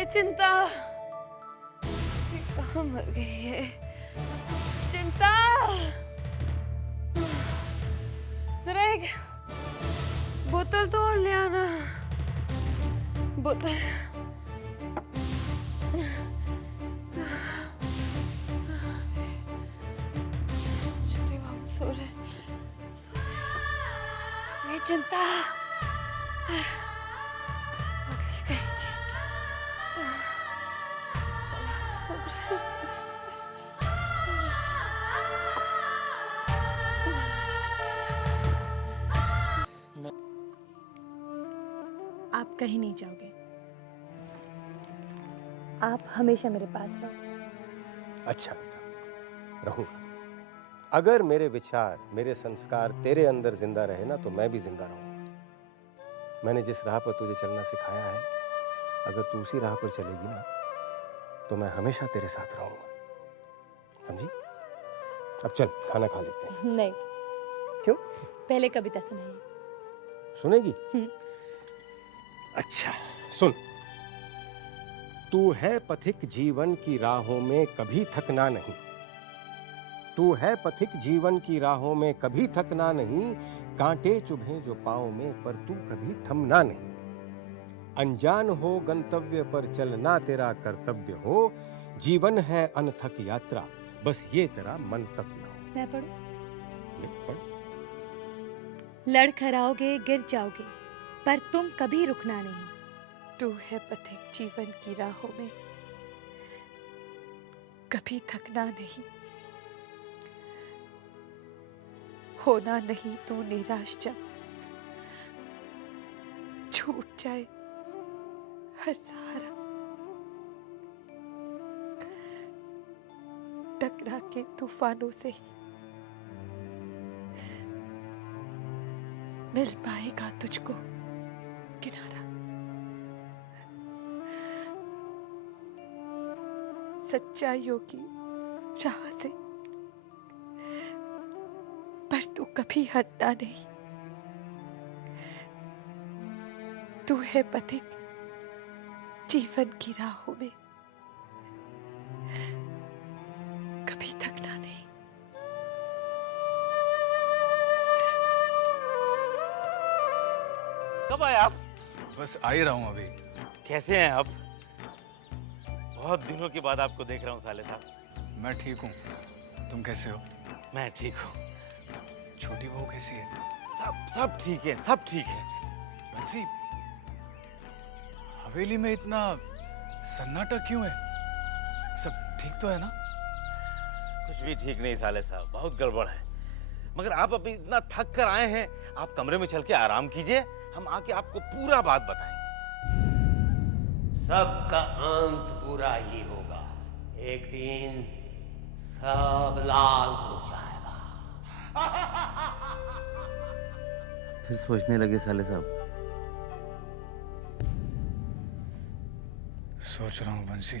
ये चिंता ये कहाँ मर गई है? चिंता, जरा एक बोतल तो और ले आना। बोतल। छोटे बाबू सो रहे। ये चिंता बदले गई। आप कहीं नहीं जाओगे। आप हमेशा मेरे पास रहो। अच्छा बेटा, रहूंगा। अगर मेरे विचार, मेरे संस्कार तेरे अंदर जिंदा रहे ना, तो मैं भी जिंदा रहूंगा। मैंने जिस राह पर तुझे चलना सिखाया है, अगर तू उसी राह पर चलेगी ना, तो मैं हमेशा तेरे साथ रहूंगा। समझी? अब चल खाना खा लेते हैं। नहीं। क्यों? पहले कविता सुनाइए। सुनेगी? अच्छा सुन। तू है पथिक जीवन की राहों में कभी थकना नहीं। तू है पथिक जीवन की राहों में कभी थकना नहीं। कांटे चुभे जो पांव में पर तू कभी थमना नहीं। अनजान हो गंतव्य पर चलना तेरा कर्तव्य हो। जीवन है अनथक यात्रा, बस ये तेरा मंतव्य हो। मैं पढ़ूं? ले, पढ़। लड़खड़ाओगे, गिर जाओगे, पर तुम कभी रुकना नहीं। तू है पथिक जीवन की राहों में कभी थकना नहीं। होना नहीं तू निराश जब छूट जाए हर सहारा। टकरा के तूफानों से ही मिल पाएगा तुझको किनारा। सच्चाइयों की राह से पर तू कभी हटना नहीं। तू है पथिक जीवन की राहों में कभी थकना नहीं। कब आए आप? बस आ ही रहा हूँ अभी। कैसे हैं आप? बहुत दिनों के बाद आपको देख रहा हूँ साले साहब। मैं ठीक हूँ, तुम कैसे हो? मैं ठीक हूँ। छोटी बहू कैसी है? सब ठीक है, सब ठीक है। बंसी, हवेली में इतना सन्नाटा क्यों है? सब ठीक तो है ना? कुछ भी ठीक नहीं साले साहब, बहुत गड़बड़ है। मगर आप अभी इतना थक कर आए हैं, आप कमरे में चल के आराम कीजिए, हम आके आपको पूरा बात बताएंगे। सबका अंत बुरा ही होगा। एक दिन सब लाल हो जाएगा। फिर सोचने लगे साले साहब। सोच रहा हूँ बंसी,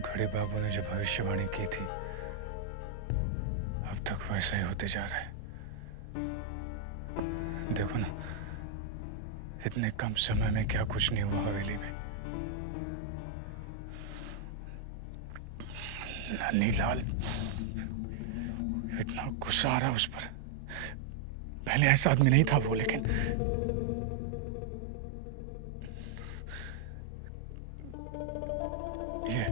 घड़े बाबू ने जो भविष्यवाणी की थी, अब तक वैसा ही होते जा रहा है। देखो ना, इतने कम समय में क्या कुछ नहीं हुआ हवेली में। नन्ही लाल, इतना गुस्सा आ रहा उस पर। पहले ऐसा आदमी नहीं था वो, लेकिन ये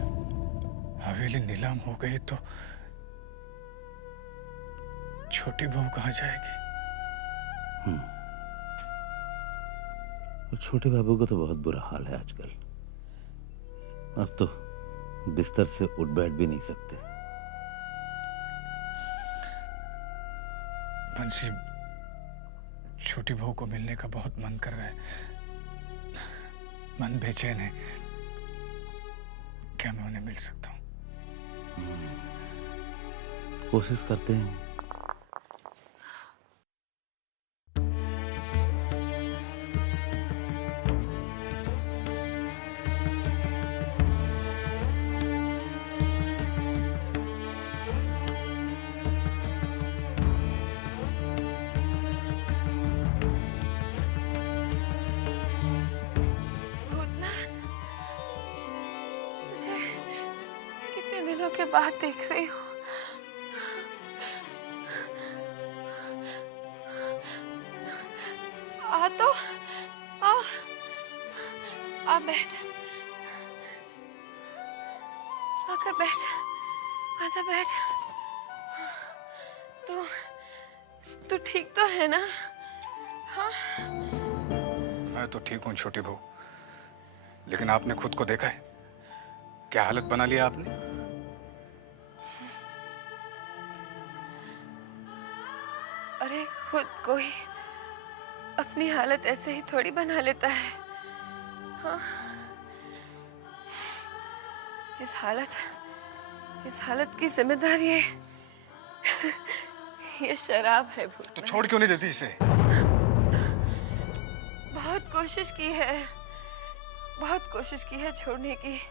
हवेली नीलाम हो गई तो छोटी बहू कहाँ जाएगी? और छोटे बाबू का तो बहुत बुरा हाल है आजकल। अब तो बिस्तर से उठ बैठ भी नहीं सकते। बंसी, छोटी बहू को मिलने का बहुत मन कर रहा है। मन बेचैन है। क्या मैं उन्हें मिल सकता हूँ? कोशिश करते हैं। भूतनाथ, सालों के बाद देख रही हूँ। आ तो आ बैठ, आकर बैठ, आजा बैठ। तू ठीक तो है ना? हाँ? मैं तो ठीक हूँ छोटी बहू, लेकिन आपने खुद को देखा है? क्या हालत बना लिया आपने? अरे खुद को ही अपनी हालत ऐसे ही थोड़ी बना लेता है। हाँ? इस हालत की जिम्मेदारी है ये शराब है। भूत तो छोड़ क्यों नहीं देती इसे? बहुत कोशिश की है छोड़ने की,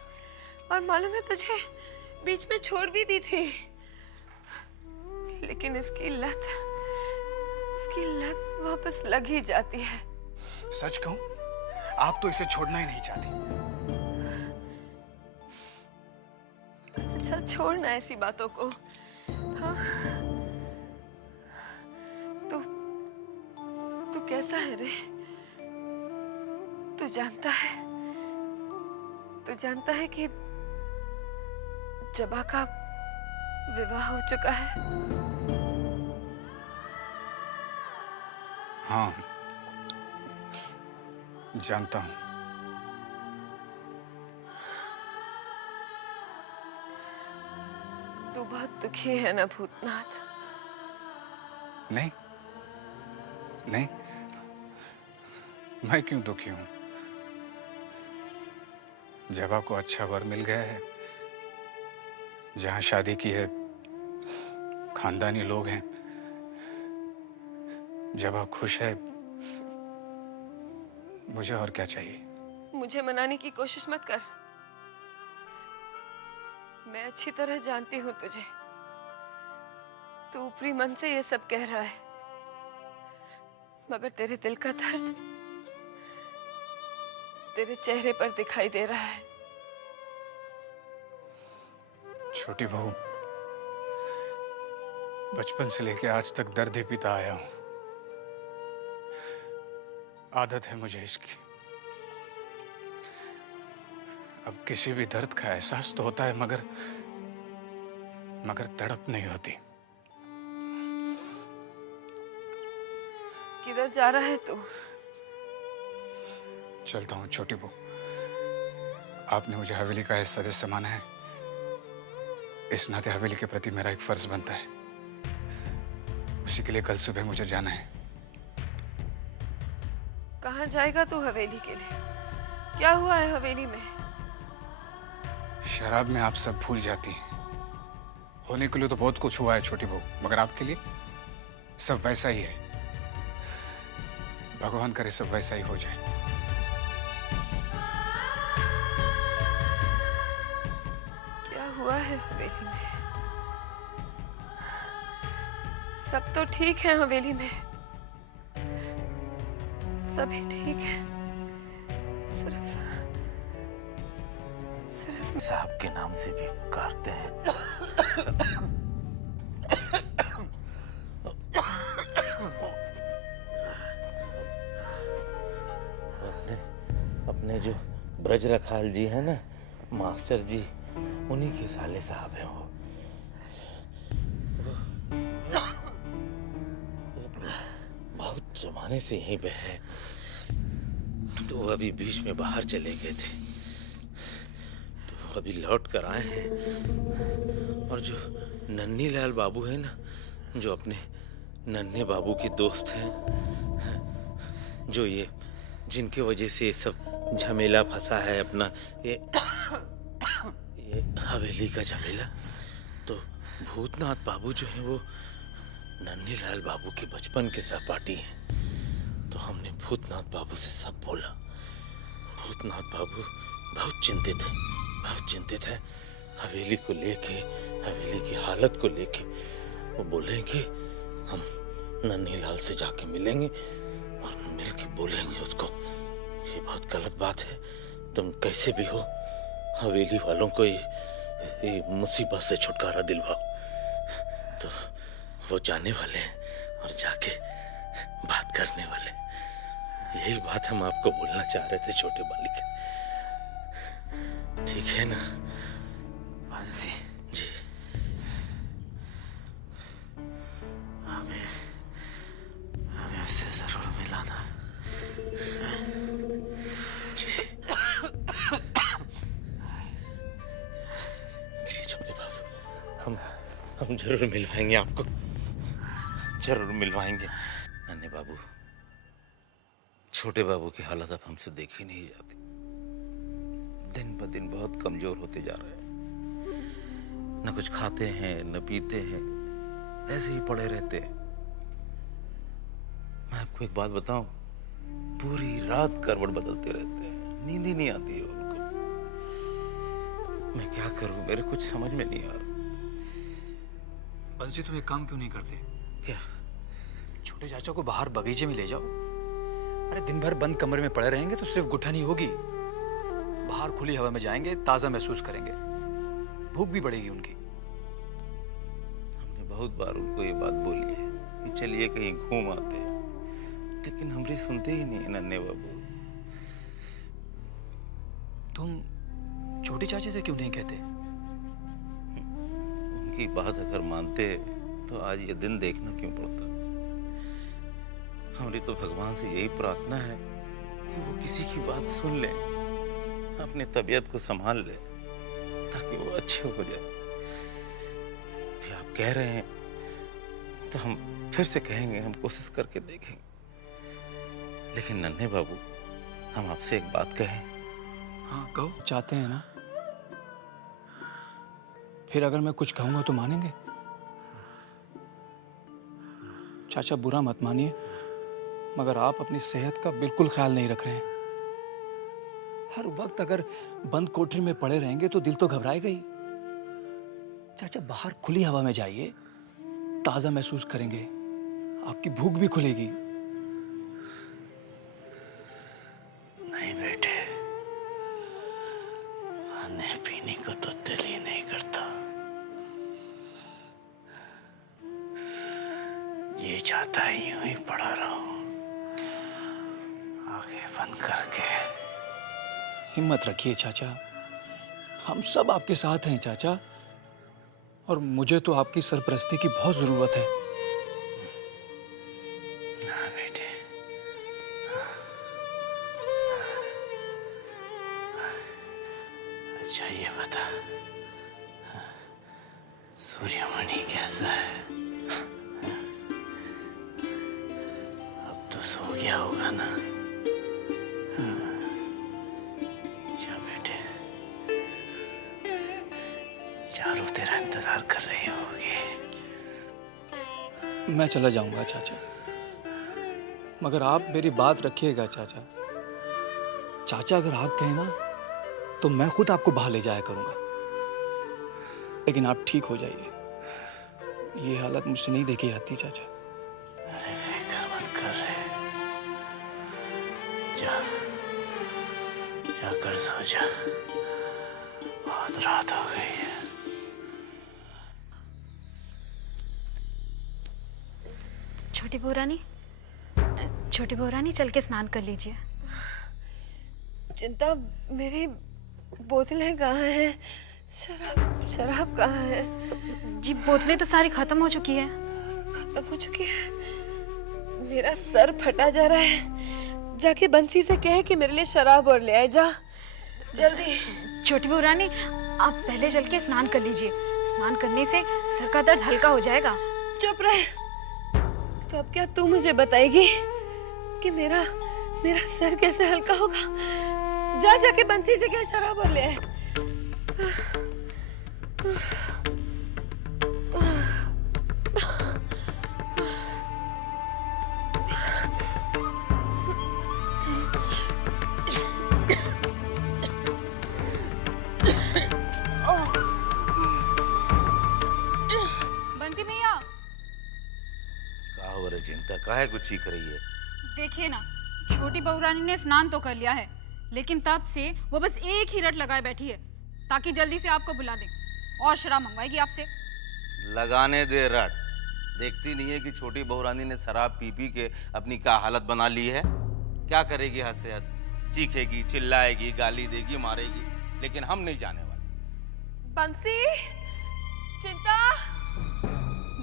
और मालूम है तुझे, बीच में छोड़ भी दी थी, लेकिन इसकी लत वापस लग ही जाती है। सच कहूं, आप तो इसे छोड़ना ही नहीं चाहती। अच्छा चल छोड़ना ऐसी बातों को। हाँ? तू कैसा है रे? तू जानता है कि जबा का विवाह हो चुका है? हाँ, जानता हूं। तू बहुत दुखी है ना भूतनाथ? नहीं, मैं क्यों दुखी हूं? जब आपको अच्छा वर मिल गया है, जहां शादी की है, खानदानी लोग हैं, जब आप खुश है, मुझे और क्या चाहिए? मुझे मनाने की कोशिश मत कर। मैं अच्छी तरह जानती हूँ तुझे। तू ऊपरी मन से ये सब कह रहा है, मगर तेरे दिल का दर्द तेरे चेहरे पर दिखाई दे रहा है। छोटी बहू, बचपन से लेकर आज तक दर्द ही पीता आया हूं। आदत है मुझे इसकी। अब किसी भी दर्द का एहसास तो होता है, मगर तड़प नहीं होती। किधर जा रहा है तू? चलता हूँ छोटी बहू। आपने मुझे हवेली का एक सदस्य माना है, इस नाते हवेली के प्रति मेरा एक फर्ज बनता है। उसी के लिए कल सुबह मुझे जाना है। कहाँ जाएगा तू हवेली के लिए? क्या हुआ है हवेली में? शराब में आप सब भूल जाती हैं। होने के लिए तो बहुत कुछ हुआ है छोटी बहू, मगर आपके लिए सब वैसा ही है। भगवान करे सब वैसा ही हो जाए। क्या हुआ है हवेली में? सब तो ठीक है हवेली में, सभी ठीक है। सिर्फ साहब के नाम से भी पुकारते हैं। अपने जो ब्रज रखाल जी है ना, मास्टर जी, उन्हीं के साले साहब हैं वो। बहुत जमाने से यहीं पे है, तो अभी बीच में बाहर चले गए थे, तो अभी लौट कर आए हैं। और जो नन्ही लाल बाबू है ना, जो अपने नन्हे बाबू के दोस्त हैं, जो ये जिनके वजह से ये सब झमेला फंसा है अपना, ये हवेली का झमेला, तो भूतनाथ बाबू जो है वो नन्ही लाल बाबू के बचपन के सहपाठी हैं। तो हमने भूतनाथ बाबू से सब बोला। भूतनाथ बाबू बहुत चिंतित है हवेली को लेके, हवेली की हालत को लेके। वो बोले कि हम नन्ही लाल से जाके मिलेंगे और मिल के बोलेंगे उसको, ये बहुत गलत बात है, तुम कैसे भी हो हवेली वालों को ये मुसीबत से छुटकारा दिलवाओ। तो वो जाने वाले हैं और जाके बात करने वाले। यही बात हम आपको बोलना चाह रहे थे छोटे बालिक। ठीक है ना बंसी, जी? हमें उससे जरूर मिलाना। जी जी छोटे बाबू, हम जरूर मिलवाएंगे आपको, जरूर मिलवाएंगे। नन्हे बाबू, छोटे बाबू की हालत अब हमसे देखी नहीं जाती। दिन ब दिन बहुत कमजोर होते जा रहे हैं। न कुछ खाते हैं न पीते हैं, ऐसे ही पड़े रहते हैं। मैं आपको एक बात बताऊं, पूरी रात करवट बदलते रहते हैं, नींद ही नहीं आती है उनको। मैं क्या करूं, मेरे कुछ समझ में नहीं आ रहा। बंसी, तुम एक काम क्यों नहीं करते? क्या? छोटे चाचा को बाहर बगीचे में ले जाओ। अरे दिन भर बंद कमरे में पड़े रहेंगे तो सिर्फ गुठन ही होगी। बाहर खुली हवा में जाएंगे, ताजा महसूस करेंगे, भूख भी बढ़ेगी उनकी। हमने बहुत बार उनको ये बात बोली है कि चलिए कहीं घूम आते हैं, लेकिन हमारी सुनते ही नहीं नन्हे बाबू। तुम छोटे चाचे से क्यों नहीं कहते? उनकी बात अगर मानते तो आज ये दिन देखना क्यों पड़ता। हमारी तो भगवान से यही प्रार्थना है कि वो किसी की बात सुन ले, अपनी तबीयत को संभाल ले, ताकि वो अच्छे हो जाए। भी आप कह रहे हैं तो हम फिर से कहेंगे, हम कोशिश करके देखेंगे। लेकिन नन्हे बाबू, हम आपसे एक बात कहें। हाँ कहो। चाहते हैं ना? फिर अगर मैं कुछ कहूंगा तो मानेंगे? चाचा बुरा मत मानिए, मगर आप अपनी सेहत का बिल्कुल ख्याल नहीं रख रहे हैं। हर वक्त अगर बंद कोठरी में पड़े रहेंगे तो दिल तो घबराएगा ही। चाचा बाहर खुली हवा में जाइए, ताजा महसूस करेंगे, आपकी भूख भी खुलेगी। नहीं बेटे, खाने पीने को तो दिल ही नहीं करता। ये चाहता है यूं ही पड़ा रहूं, आंखें बंद करके। हिम्मत रखिए चाचा, हम सब आपके साथ हैं चाचा, और मुझे तो आपकी सरपरस्ती की बहुत जरूरत है। ना बेटे, अच्छा ये बता, सूर्यमणि कैसा है? अब तो सो गया होगा ना? अच्छा बेटे, चारों तेरा इंतजार कर रहे होंगे। मैं चला जाऊंगा चाचा, मगर आप मेरी बात रखिएगा चाचा। चाचा अगर आप कहें ना तो मैं खुद आपको बाहर ले जाया करूंगा, लेकिन आप ठीक हो जाइए। ये हालत मुझसे नहीं देखी जाती चाचा। अरे फिक्र मत कर रहे, जा जाकर सो जा, बहुत रात हो गई है। छोटी बहू रानी चल के स्नान कर लीजिए। चिंता, मेरी बोतलें कहाँ हैं? शराब कहाँ है? जी बोतलें तो सारी खत्म हो चुकी है। खत्म हो चुकी है। मेरा सर फटा जा रहा है। जाके बंसी से कहे कि मेरे लिए शराब और ले आए, जा जल्दी। छोटी बहू रानी, आप पहले चल के स्नान कर लीजिए। स्नान करने से सर का दर्द हल्का हो जाएगा। चुप रहे। तो अब क्या तू मुझे बताएगी कि मेरा सर कैसे हल्का होगा? जाके बंसी से क्या शराब और ले आए। बंसी भैया, का हो रे चिंता, काहे कुछ चीख रही है? देखिए ना, छोटी बहू रानी ने स्नान तो कर लिया है, लेकिन तब से वो बस एक ही रट लगाए बैठी है ताकि जल्दी से आपको बुला दे। और शराब मंगवाएगी आपसे। लगाने दे रट। देखती नहीं है कि छोटी बहुरानी ने शराब पी पी के अपनी क्या हालत बना ली है। क्या करेगी हद से हद, चीखेगी, चिल्लाएगी, गाली देगी, मारेगी, लेकिन हम नहीं जाने वाले। बंसी, चिंता,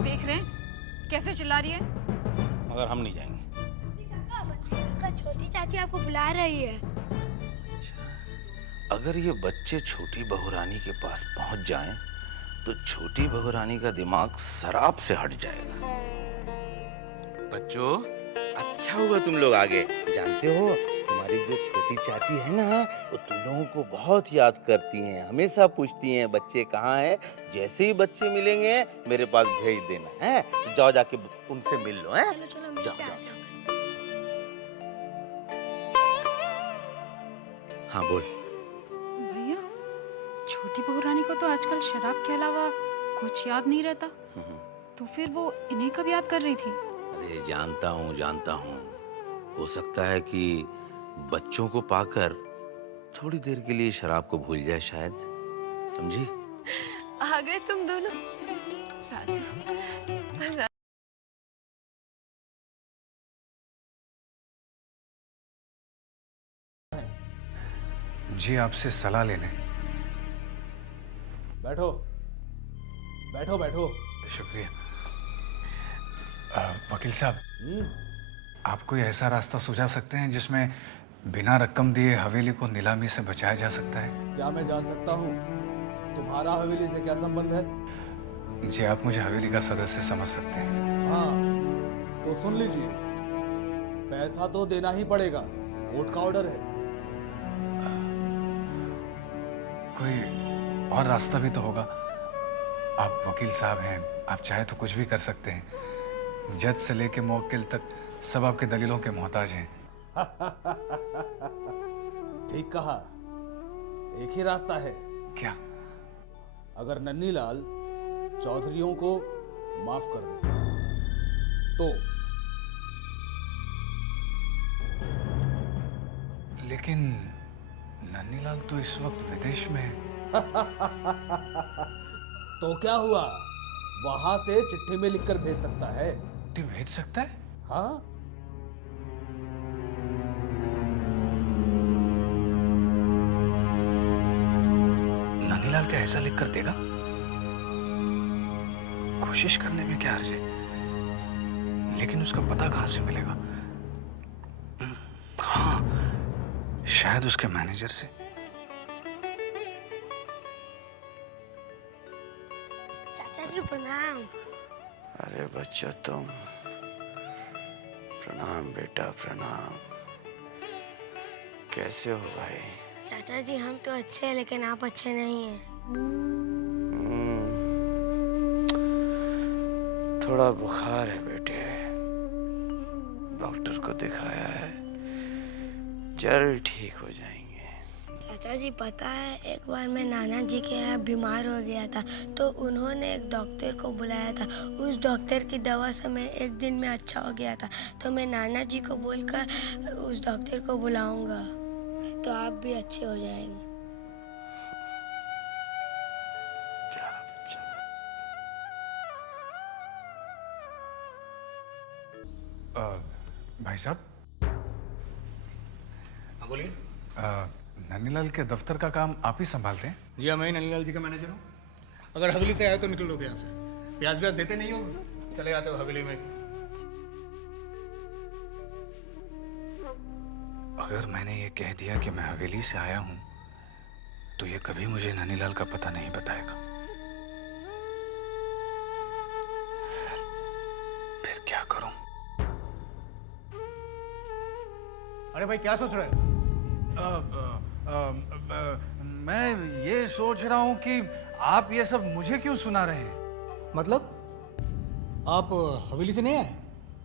देख रहे हैं कैसे चिल्ला रही है। मगर हम नहीं जाएंगे। छोटी चाची आपको बुला रही है। अगर ये बच्चे छोटी बहुरानी के पास पहुंच जाएं, तो छोटी बहुरानी का दिमाग शराब से हट जाएगा। बच्चों, अच्छा हुआ तुम लोग आ गए। जानते हो, तुम्हारी जो छोटी चाची है ना, वो तुम लोगों को बहुत याद करती हैं, हमेशा पूछती हैं बच्चे कहाँ हैं। जैसे ही बच्चे मिलेंगे मेरे पास भेज देना है। जाओ जाके उनसे मिल लो। हैं? चलो चलो जाओ जाओ। हाँ बोल। भैया, छोटी बहू रानी को तो आजकल शराब के अलावा कुछ याद नहीं रहता, तो फिर वो इन्हें कब याद कर रही थी? अरे जानता हूँ। हो सकता है कि बच्चों को पाकर थोड़ी देर के लिए शराब को भूल जाए शायद। समझी? आ गए तुम दोनों। राजू, जी आपसे सलाह लेने। बैठो बैठो बैठो। शुक्रिया। वकील साहब, आप कोई ऐसा रास्ता सुझा सकते हैं जिसमें बिना रकम दिए हवेली को नीलामी से बचाया जा सकता है? क्या मैं जान सकता हूँ तुम्हारा हवेली से क्या संबंध है? जी आप मुझे हवेली का सदस्य समझ सकते हैं। हाँ तो सुन लीजिए, पैसा तो देना ही पड़ेगा, कोर्ट का ऑर्डर है। कोई और रास्ता भी तो होगा। आप वकील साहब हैं, आप चाहे तो कुछ भी कर सकते हैं। जज से लेके मुवक्किल तक सब आपके दलीलों के मोहताज हैं। ठीक कहा, एक ही रास्ता है। क्या? अगर नन्नीलाल चौधरियों को माफ कर दे तो। लेकिन नन्नीलाल तो इस वक्त विदेश में है। तो क्या हुआ, वहां से चिट्ठी में लिखकर भेज सकता है। चिट्ठी भेज सकता है? हाँ नन्नीलाल क्या ऐसा लिख कर देगा? कोशिश करने में क्या हर्ज है, लेकिन उसका पता कहां से मिलेगा? हाँ, शायद उसके मैनेजर से। चाचा जी प्रणाम। अरे बच्चों तुम, प्रणाम बेटा प्रणाम। कैसे हो भाई? चाचा जी हम तो अच्छे हैं, लेकिन आप अच्छे नहीं हैं। थोड़ा बुखार है बेटे, डॉक्टर को दिखाया है, जल्द ठीक हो जाएंगे। चाचा जी पता है, एक बार मैं नाना जी के यहाँ बीमार हो गया था, तो उन्होंने एक डॉक्टर को बुलाया था। उस डॉक्टर की दवा से मैं एक दिन में अच्छा हो गया था। तो मैं नाना जी को बोलकर उस डॉक्टर को बुलाऊंगा, तो आप भी अच्छे हो जाएंगे। प्यारा बच्चा। भाई साहब। हाँ बोलिए। नन्नीलाल के दफ्तर का काम आप ही संभालते हैं? जी हाँ, मैं नन्नीलाल जी का मैनेजर हूँ। अगर हवेली से आए तो निकल लो यहाँ से। प्याज व्याज देते नहीं हो, चले आते हो हवेली में। अगर मैंने ये कह दिया कि मैं हवेली से आया हूं, तो ये कभी मुझे नन्नीलाल का पता नहीं बताएगा। फिर क्या करूं? अरे भाई क्या सोच रहे हो? मैं ये सोच रहा हूं कि आप ये सब मुझे क्यों सुना रहे हैं? मतलब आप हवेली से नहीं आए?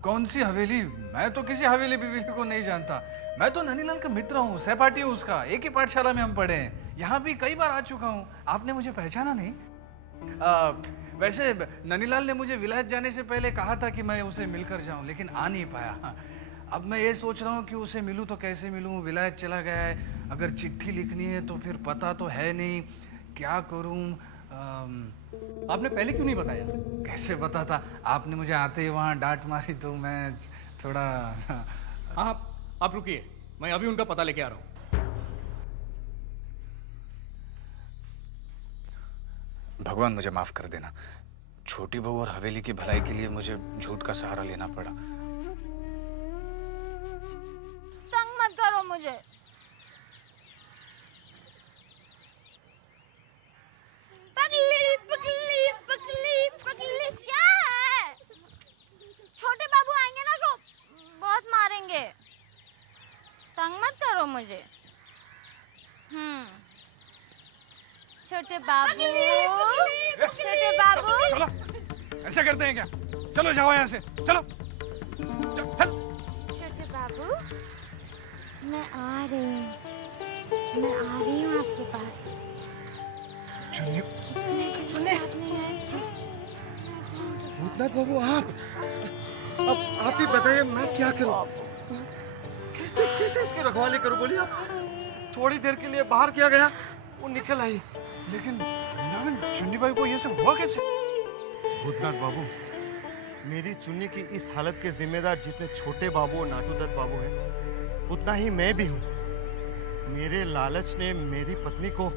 कौन सी हवेली? मैं तो किसी हवेली बिवेली को नहीं जानता। मैं तो नन्नीलाल का मित्र हूँ, सहपाठी हूँ उसका। एक ही पाठशाला में हम पढ़े हैं। यहाँ भी कई बार आ चुका हूँ। आपने मुझे पहचाना नहीं? वैसे नन्नीलाल ने मुझे विलायत जाने से पहले कहा था कि मैं उसे मिलकर जाऊँ, लेकिन आ नहीं पाया। अब मैं ये सोच रहा हूँ कि उसे मिलूँ तो कैसे मिलूँ? विलायत चला गया है, अगर चिट्ठी लिखनी है तो फिर पता तो है नहीं, क्या करूँ? आपने पहले क्यों नहीं बताया? कैसे पता था? आपने मुझे आते ही वहाँ डांट मारी तो मैं थोड़ा हाँ, आप रुकिए, मैं अभी उनका पता लेके आ रहा हूँ। भगवान मुझे माफ कर देना। छोटी बहू और हवेली की भलाई के लिए मुझे झूठ का सहारा लेना पड़ा। तंग मत करो मुझे। पगली पगली पगली पगली क्या है? छोटे बाबू आएंगे ना तो बहुत मारेंगे। तंग मत करो मुझे। छोटे बाबू, छोटे बाबू। चलो, ऐसा करते हैं क्या? चलो जाओ यहाँ से, चलो। छोटे बाबू, मैं आ रही हूँ आपके पास। चुन्नी, चुन्नी नहीं आए। भूतनाथ बाबू, अब आप ही बताइए मैं क्या करूं? कैसे कैसे इसकी रखवाली करूं? बोलिए आप। थोड़ी देर के लिए बाहर किया गया, वो निकल आई। लेकिन चुन्नी बाई को ये सब हुआ कैसे? भूतनाथ बाबू, मेरी चुन्नी की इस हालत के जिम्मेदार जितने छोटे बाबू और नाटू दत्त बाबू हैं, उतना ही मैं भी हूँ। मेरे लालच ने मेरी पत्नी को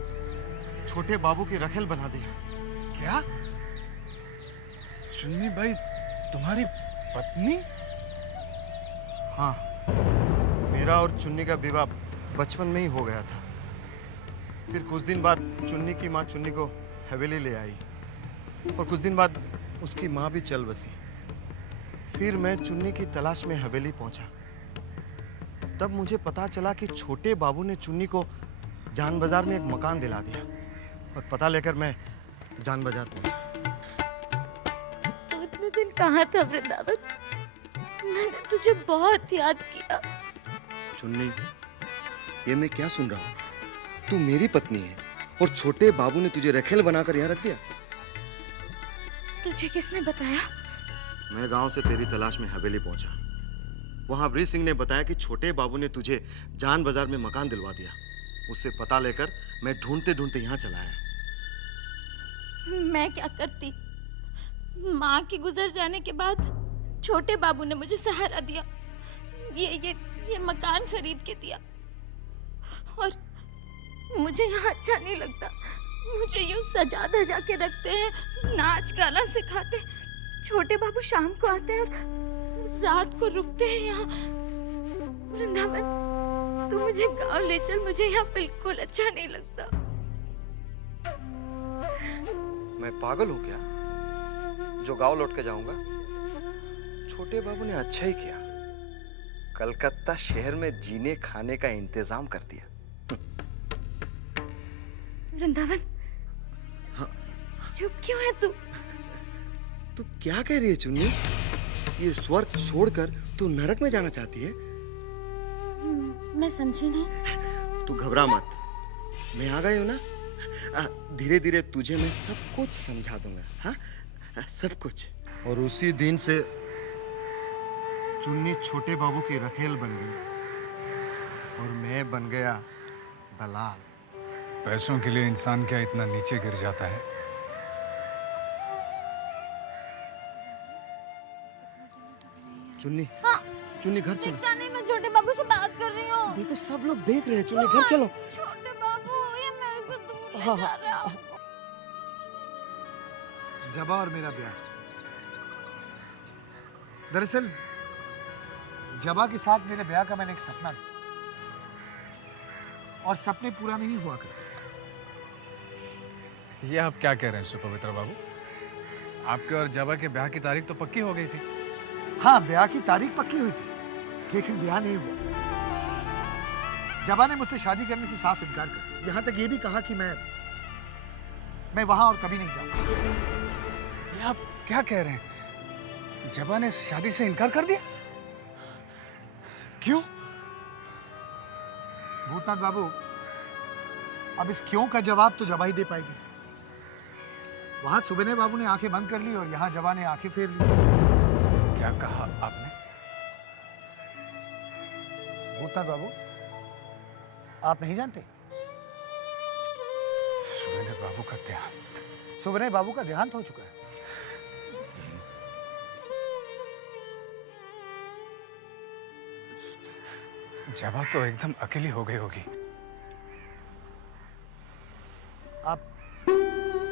छोटे बाबू की रखेल बना दिया। क्या? चुन्नी बाई तुम्हारी पत्नी? हाँ, मेरा और चुन्नी का विवाह बचपन में ही हो गया था। फिर कुछ दिन बाद चुन्नी की माँ चुन्नी को हवेली ले आई और कुछ दिन बाद उसकी माँ भी चल बसी। फिर मैं चुन्नी की तलाश में हवेली पहुंचा। तब मुझे पता चला कि छोटे बाबू ने चुन्नी को जान बाजार में एक मकान दिला दिया और पता लेकर मैं जान बाजार पहुंचा। तू इतने दिन कहाँ था वृंदावन? मैंने तुझे बहुत याद किया। चुन्नी, ये मैं क्या सुन रहा हूँ? तू मेरी पत्नी है और छोटे बाबू ने तुझे रखेल बनाकर यहाँ रख दिया? तुझे किसने बताया? मैं गांव से तेरी तलाश में हवेली पहुंचा। वहां ब्रिज सिंह ने बताया कि छोटे बाबू ने तुझे जान बाजार में मकान दिलवा दिया। उससे पता लेकर मैं ढूंढते ढूंढते यहाँ चला आया। मैं क्या करती? माँ के गुजर जाने के बाद छोटे बाबू ने मुझे सहारा दिया। ये मकान खरीद के दिया और मुझे यहाँ अच्छा नहीं लगता। मुझे यूं सजा धजा के रखते हैं, नाच गाना सिखाते। छोटे बाबू शाम को आते हैं और रात को रुकते हैं यहाँ। वृंदावन, तू मुझे गांव ले चल। मुझे यहाँ बिल्कुल अच्छा नहीं लगता। मैं पागल हूँ क्या जो गांव लौट के जाऊंगा? छोटे बाबू ने अच्छा ही किया, कलकत्ता शहर में जीने खाने का इंतजाम कर दिया। वृंदावन, हाँ। चुप क्यों है तू? तू क्या कह रही है चुन्नी? ये स्वर्ग छोड़कर तू नरक में जाना चाहती है? मैं समझी नहीं। तू घबरा मत, मैं आ गई हूं ना। धीरे धीरे तुझे मैं सब कुछ समझा दूंगा। हाँ, सब कुछ। और उसी दिन से चुन्नी छोटे बाबू की रखेल बन गई और मैं बन गया दलाल। पैसों के लिए इंसान क्या इतना नीचे गिर जाता है? चुन्नी, हाँ। चुन्नी घर चलो। दिखता नहीं, मैं छोटे बाबू से बात कर रही हूँ। देखो सब लोग देख रहे हैं। चुन्नी घर चलो। छोटे बाबू, ये मेरे को दूर ले हाँ, जा रहा है। जबा और मेरा ब्याह। दरअसल जबा के साथ मेरे ब्याह का मैंने एक सपना था और सपने पूरा नहीं हुआ करते। ये आप क्या कह रहे हैं सुपवित्र बाबू? आपके और जबा के ब्याह की तारीख तो पक्की हो गई थी। हाँ, ब्याह की तारीख पक्की हुई थी लेकिन ब्याह नहीं हुआ। जबा ने मुझसे शादी करने से साफ इनकार कर दिया। यहाँ तक ये भी कहा कि मैं वहां और कभी नहीं जाऊंगा। ये आप क्या कह रहे हैं? जबा ने शादी से इनकार कर दिया? क्यों? भूतनाथ बाबू, अब इस क्यों का जवाब तो जबा ही दे पाएगी। वहां सुबेने बाबू ने आंखें बंद कर ली और यहाँ जबा ने आंखें फेर ली। क्या कहा आपने? भूतनाथ बाबू, आप नहीं जानते? सुबेने बाबू का देहांत। सुबने बाबू का देहांत हो चुका है। जवा तो एकदम अकेली हो गई होगी।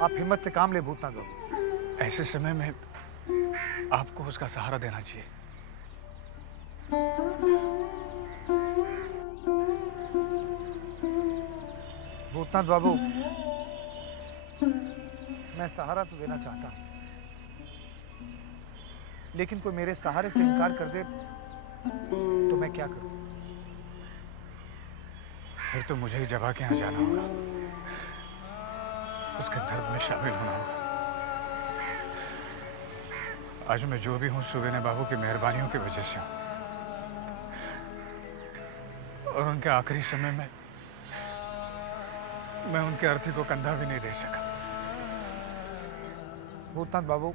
आप हिम्मत से काम ले भूतनाथ बाबू। ऐसे समय में आपको उसका सहारा देना चाहिए। भूतनाथ बाबू, मैं सहारा तो देना चाहता हूं, लेकिन कोई मेरे सहारे से इनकार कर दे तो मैं क्या करूं? फिर तो मुझे ही जवा के यहाँ जाना होगा, उसके दर्द में शामिल होना होगा। आज मैं जो भी हूँ सुबेने बाबू की मेहरबानियों की वजह से हूँ, और उनके आखिरी समय में मैं उनके अर्थी को कंधा भी नहीं दे सका। भूतनाथ बाबू,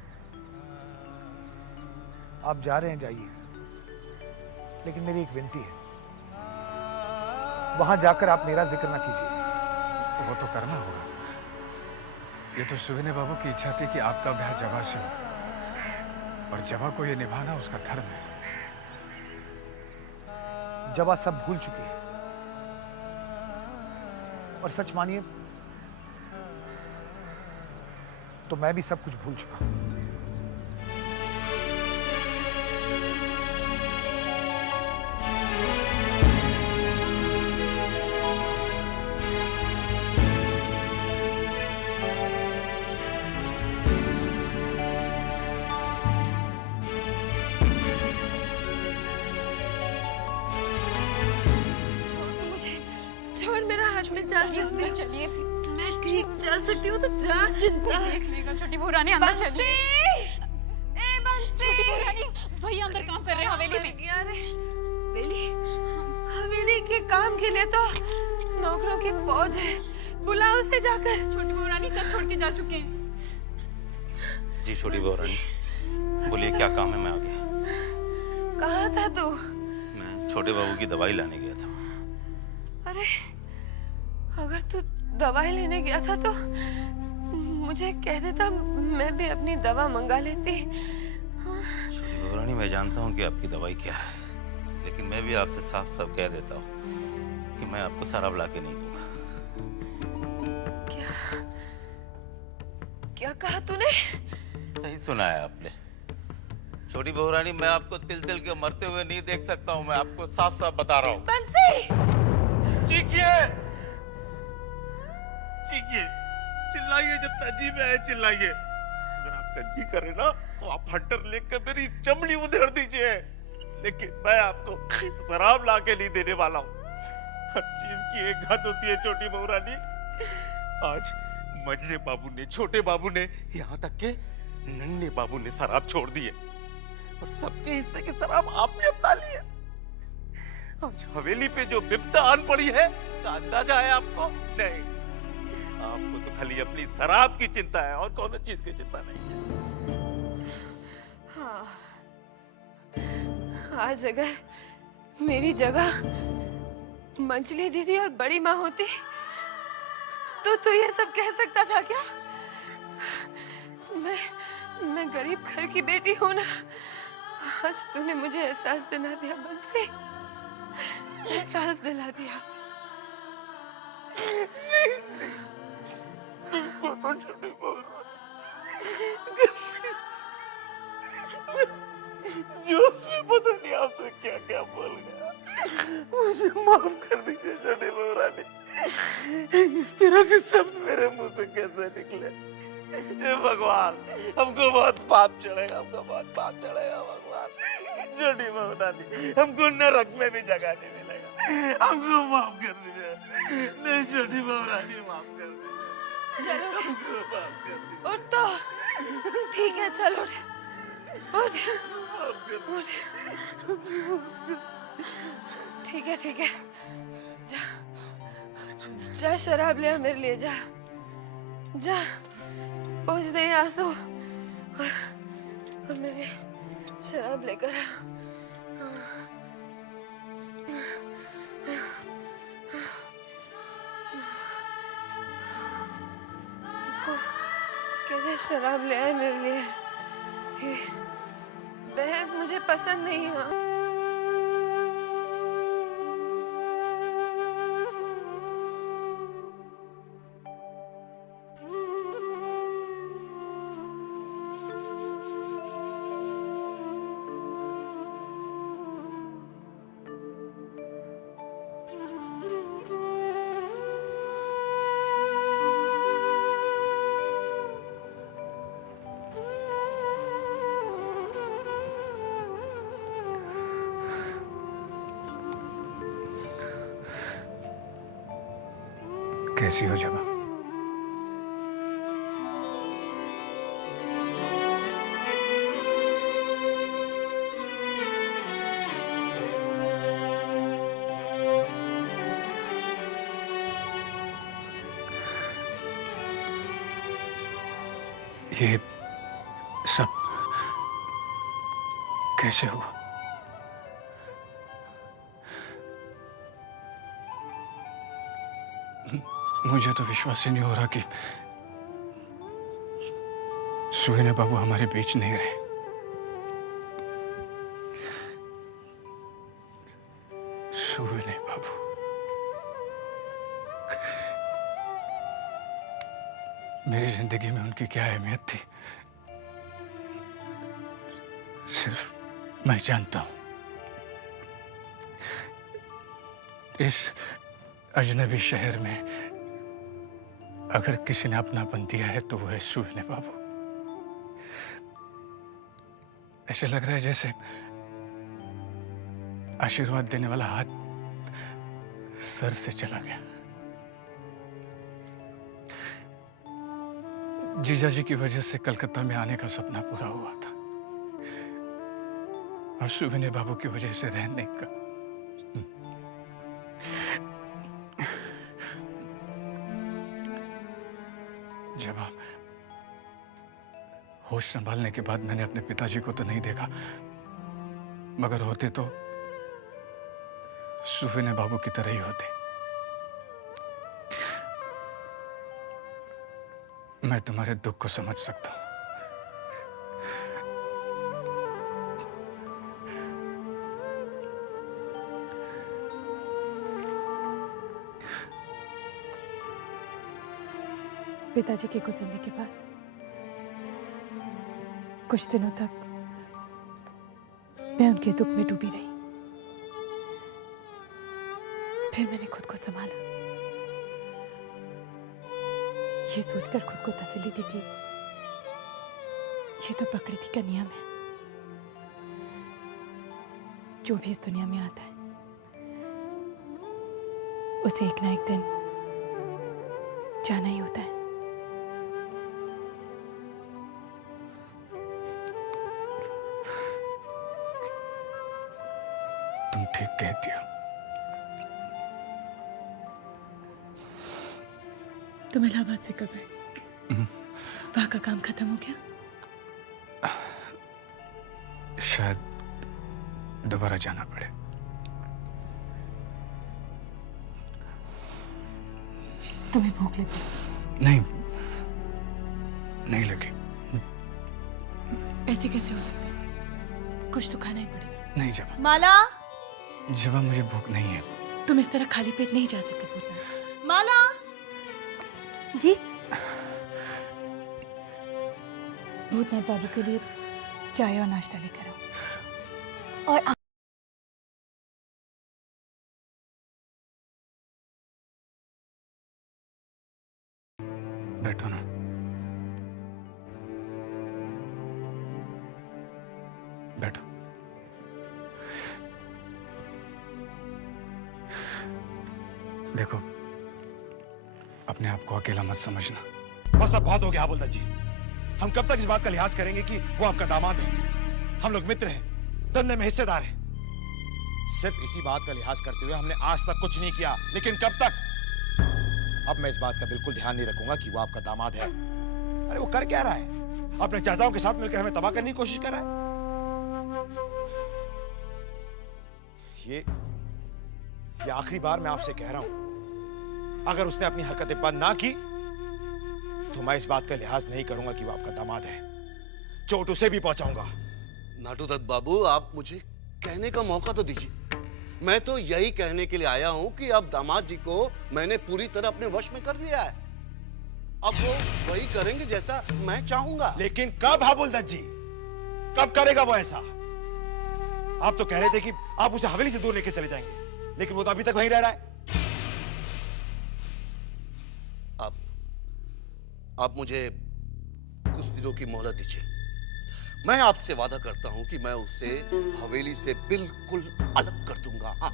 आप जा रहे हैं जाइए, लेकिन मेरी एक विनती है, वहां जाकर आप मेरा जिक्र ना कीजिए। वो तो करना होगा। ये तो सुबेने बाबू की इच्छा थी कि आपका ब्याह जवा से हो, और जवा को ये निभाना उसका धर्म है। जवा सब भूल चुकी है, और सच मानिए तो मैं भी सब कुछ भूल चुका हूं। छोड़, मेरा हाथ में जा सकती हूँ। चलिए, मैं ठीक जा सकती हूँ तो जा। चिंता देख लेगा छोटी बहुरानी, अंदर चलिए। ए बंसी, छोटी बहुरानी, भैया अंदर काम कर रहे हैं हवेली में। हवेली के काम के लिए तो नौकरों की फौज है, बुलाओ उसे जाकर। छोटी बहुरानी कब छोड़ के जा चुके हैं? जी छोटी बहुरानी, बोलिए क्या काम है? मैं आ गया। कहाँ था तू? मैं छोटे बाबू की दवाई लाने गया था। अरे, अगर तू दवाई लेने गया था तो मुझे कह देता, मैं भी अपनी दवा मंगा लेती। छोटी बहुरानी, मैं जानता हूँ कि आपकी दवाई क्या है, लेकिन मैं भी आपसे साफ साफ कह देता हूँ कि मैं आपको शराब ला के नहीं दूंगा। क्या कहा तूने? सही सुना है आपने। छोटी बहुरानी, मैं आपको तिल तिल के मरते हुए नहीं देख सकता हूँ। मैं आपको साफ साफ बता रहा हूँ। बंसी! चीखिए, चीखिए, चिल्लाइए, जितना जी में आए चिल्लाइए। अगर आपका जी करे ना तो आप हंटर लेकर मेरी चमड़ी उधेड़ दीजिए, लेकिन मैं आपको शराब ला के नहीं देने वाला हूँ। हर चीज की एक हद होती है छोटी बहुरानी। आज मजले बाबू ने, छोटे बाबू ने, यहाँ तक के नन्हे बाबू ने शराब छोड़ दी है, और सबके हिस्से की शराब आपने अपना ली है। आज हवेली पे जो विपदा आन पड़ी है, इसका अंदाजा है आपको? नहीं, आपको तो खाली अपनी शराब की चिंता है, और कौन चीज की चिंता नहीं है। हाँ, आज अगर मेरी जगह मंजली दीदी और बड़ी माँ होती तो तू ये सब कह सकता था क्या? मैं गरीब घर की बेटी हूं ना। आज तूने मुझे एहसास दिला दिया बंसी, एहसास दिला दिया। तो छोटी जोश में पता नहीं आपसे क्या क्या बोल गया। मुझे माफ कर दीजिए छोटी बहुरानी। इस तरह के शब्द मेरे मुंह से कैसे निकले? हे भगवान, हमको बहुत पाप चढ़ेगा, हमको बहुत पाप चढ़ेगा भगवान। छोटी बहुरानी, हमको नरक में भी जगह नहीं मिलेगा, हमको माफ कर दीजिए। नहीं छोटी बहुरानी, माफ कर दीजिए। चलो हमको माफ कर दीजिए। उठ तो ठीक है, चल उठ उठ उठ। ठीक है, ठीक है, जा जा, शराब ले आ मेरे लिए, जा जा, पहुंच दे आंसू, और मेरे लिए शराब लेकर आ। इसको कैसे शराब ले आए मेरे लिए? ये बहस मुझे पसंद नहीं है। कैसी हो जबा? ये सब कैसे हुआ? मुझे तो विश्वास ही नहीं हो रहा कि सुहेना बाबू हमारे बीच नहीं रहे। सुहेना बाबू, मेरी जिंदगी में उनकी क्या अहमियत थी सिर्फ मैं जानता हूं। इस अजनबी शहर में अगर किसी ने अपनापन दिया है तो वो है सुहेना बाबू। ऐसे लग रहा है जैसे आशीर्वाद देने वाला हाथ सर से चला गया। जीजा जी की वजह से कलकत्ता में आने का सपना पूरा हुआ था और सुहेना बाबू की वजह से रहने का। जब होश संभालने के बाद मैंने अपने पिताजी को तो नहीं देखा, मगर होते तो सुहेना बाबू की तरह ही होते। मैं तुम्हारे दुख को समझ सकता हूं। पिताजी के गुजरने के बाद कुछ दिनों तक मैं उनके दुख में डूबी रही। फिर मैंने खुद को संभाला, ये सोचकर खुद को तसल्ली दी कि ये तो प्रकृति का नियम है। जो भी इस दुनिया में आता है उसे एक ना एक दिन जाना ही होता है। तुम ठीक कहती हो। तुम इलाहाबाद से कब आए? वहां का काम खत्म हो गया? शायद दोबारा जाना पड़े। तुम्हें भूख लगी? नहीं, नहीं लगी। ऐसे कैसे हो सकता है? कुछ तो खाना ही पड़ेगा। नहीं जबा। माला, जबा मुझे भूख नहीं है। तुम इस तरह खाली पेट नहीं जा सकते भूतनाथ। माला जी, भूतनाथ बाबू के लिए चाय और नाश्ता लेकर आओ। और बैठो ना। बैठो। देखो, अपने आप को अकेला मत समझना। बस अब बहुत हो गया हवलदार जी। हम कब तक इस बात का लिहाज करेंगे कि वो आपका दामाद है? हम लोग मित्र हैं, धंधे में हिस्सेदार हैं। सिर्फ इसी बात का लिहाज करते हुए हमने आज तक कुछ नहीं किया, लेकिन कब तक? अब मैं इस बात का बिल्कुल ध्यान नहीं रखूंगा कि वो आपका दामाद है। अरे वो कर क्या रहा है? अपने चाचाओं के साथ मिलकर हमें तबाह करने की कोशिश कर रहा है। ये आखिरी बार मैं आपसे कह रहा हूं, अगर उसने अपनी हरकतें बंद ना की तो मैं इस बात का लिहाज नहीं करूंगा कि वो आपका दामाद है। चोट उसे भी पहुंचाऊंगा। नाटू दत्त बाबू, आप मुझे कहने का मौका तो दीजिए। मैं तो यही कहने के लिए आया हूं कि अब दामाद जी को मैंने पूरी तरह अपने वश में कर लिया है। अब वो वही करेंगे जैसा मैं चाहूंगा। लेकिन कब हाबुल दत्त जी, कब करेगा वो ऐसा? आप तो कह रहे थे कि आप उसे हवेली से दूर लेके चले जाएंगे, लेकिन वो तो अभी तक वहीं रह रहा है। आप मुझे कुछ दिनों की मोहलत दीजिए। मैं आपसे वादा करता हूं कि मैं उसे हवेली से बिल्कुल अलग कर दूंगा। हाँ।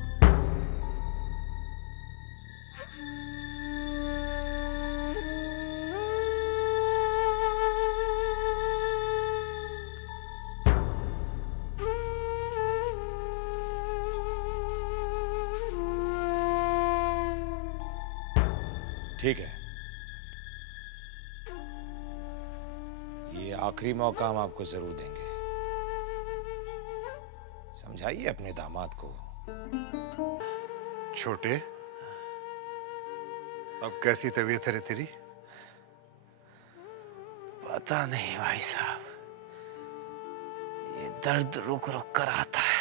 ठीक है, ये आखिरी मौका हम आपको जरूर देंगे। समझाइए अपने दामाद को। छोटे, अब कैसी तबीयत है रे तेरी? पता नहीं भाई साहब, ये दर्द रुक रुक कर आता है।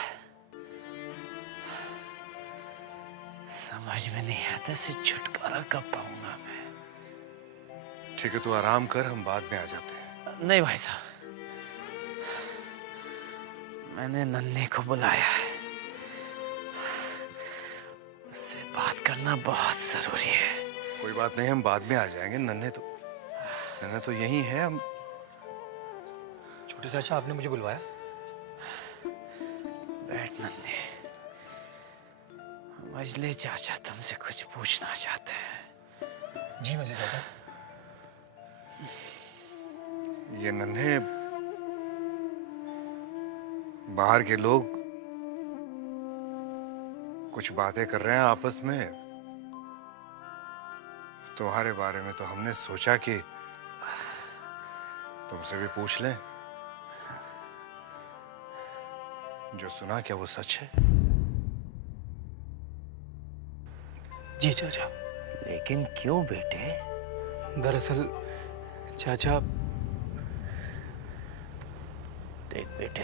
समझ में नहीं आता से छुटकारा कब पाऊंगा मैं। ठीक है, तू आराम कर, हम बाद में आ जाते हैं। नहीं भाई साहब, मैंने नन्हे को बुलाया है, उससे बात करना बहुत जरूरी है। कोई बात नहीं, हम बाद में आ जाएंगे। नन्हे तो यही है। हम छोटे चाचा, आपने मुझे बुलवाया? बैठ नन्हे। मजले चाचा तुमसे कुछ पूछना चाहते हैं। जी मजले चाचा। ये नन्हे, बाहर के लोग कुछ बातें कर रहे हैं आपस में। तुम्हारे बारे में तो हमने सोचा कि तुमसे भी पूछ लें। जो सुना क्या वो सच है? जी चाचा। लेकिन क्यों बेटे? दरअसल चाचा, देख बेटे,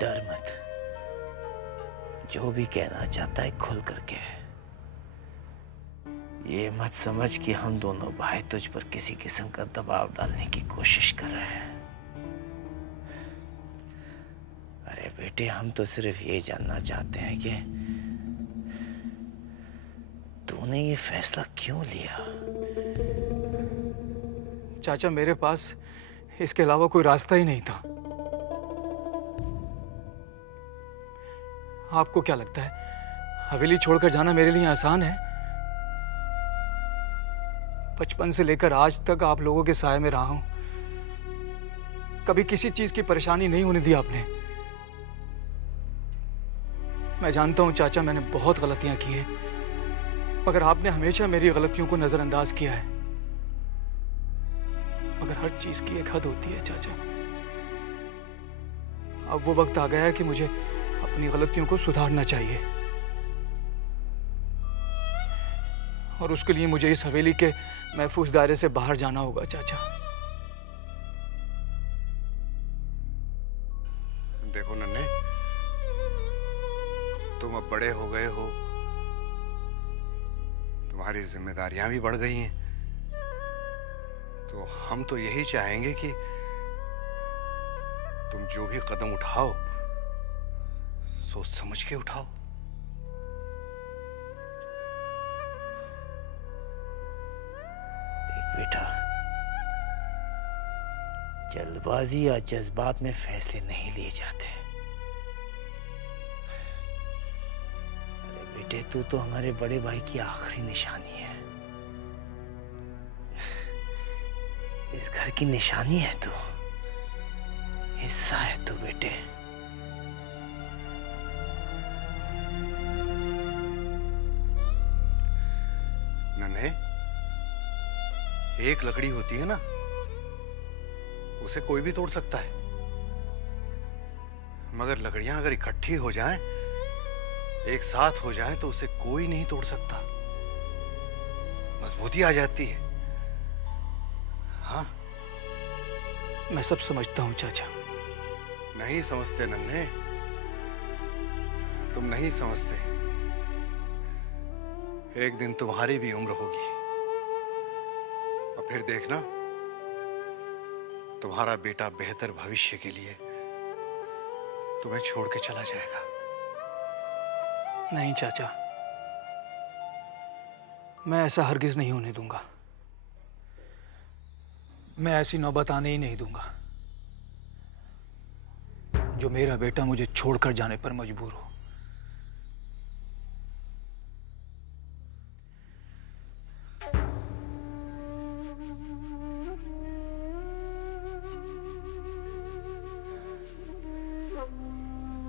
डर मत। जो भी कहना चाहता है खुल करके। ये मत समझ कि हम दोनों भाई तुझ पर किसी किस्म का दबाव डालने की कोशिश कर रहे हैं। अरे बेटे, हम तो सिर्फ ये जानना चाहते हैं कि तूने ये फैसला क्यों लिया? चाचा, मेरे पास इसके अलावा कोई रास्ता ही नहीं था। आपको क्या लगता है हवेली छोड़कर जाना मेरे लिए आसान है? बचपन से लेकर आज तक आप लोगों के साए में रहा हूं। कभी किसी चीज की परेशानी नहीं होने दी आपने। मैं जानता हूं चाचा, मैंने बहुत गलतियां की हैं, मगर आपने हमेशा मेरी गलतियों को नजरअंदाज किया है। मगर हर चीज की एक हद होती है चाचा। अब वो वक्त आ गया है कि मुझे अपनी गलतियों को सुधारना चाहिए, और उसके लिए मुझे इस हवेली के महफूज दायरे से बाहर जाना होगा चाचा। देखो नन्हे, तुम अब बड़े हो गए हो, तुम्हारी जिम्मेदारियां भी बढ़ गई हैं, तो हम तो यही चाहेंगे कि तुम जो भी कदम उठाओ सोच समझ के उठाओ। देख बेटा, जल्दबाजी या जज्बात में फैसले नहीं लिए जाते। अरे बेटे, तू तो हमारे बड़े भाई की आखिरी निशानी है। इस घर की निशानी है तू, हिस्सा है तू बेटे। नन्हे, एक लकड़ी होती है ना, उसे कोई भी तोड़ सकता है, मगर लकड़ियां अगर इकट्ठी हो जाएं, एक साथ हो जाएं, तो उसे कोई नहीं तोड़ सकता। मजबूती आ जाती है। हाँ? मैं सब समझता हूँ चाचा। नहीं समझते नन्हे, तुम नहीं समझते। एक दिन तुम्हारी भी उम्र होगी और फिर देखना तुम्हारा बेटा बेहतर भविष्य के लिए तुम्हें छोड़ के चला जाएगा। नहीं चाचा, मैं ऐसा हरगिज नहीं होने दूंगा। मैं ऐसी नौबत आने ही नहीं दूंगा जो मेरा बेटा मुझे छोड़कर जाने पर मजबूर हो।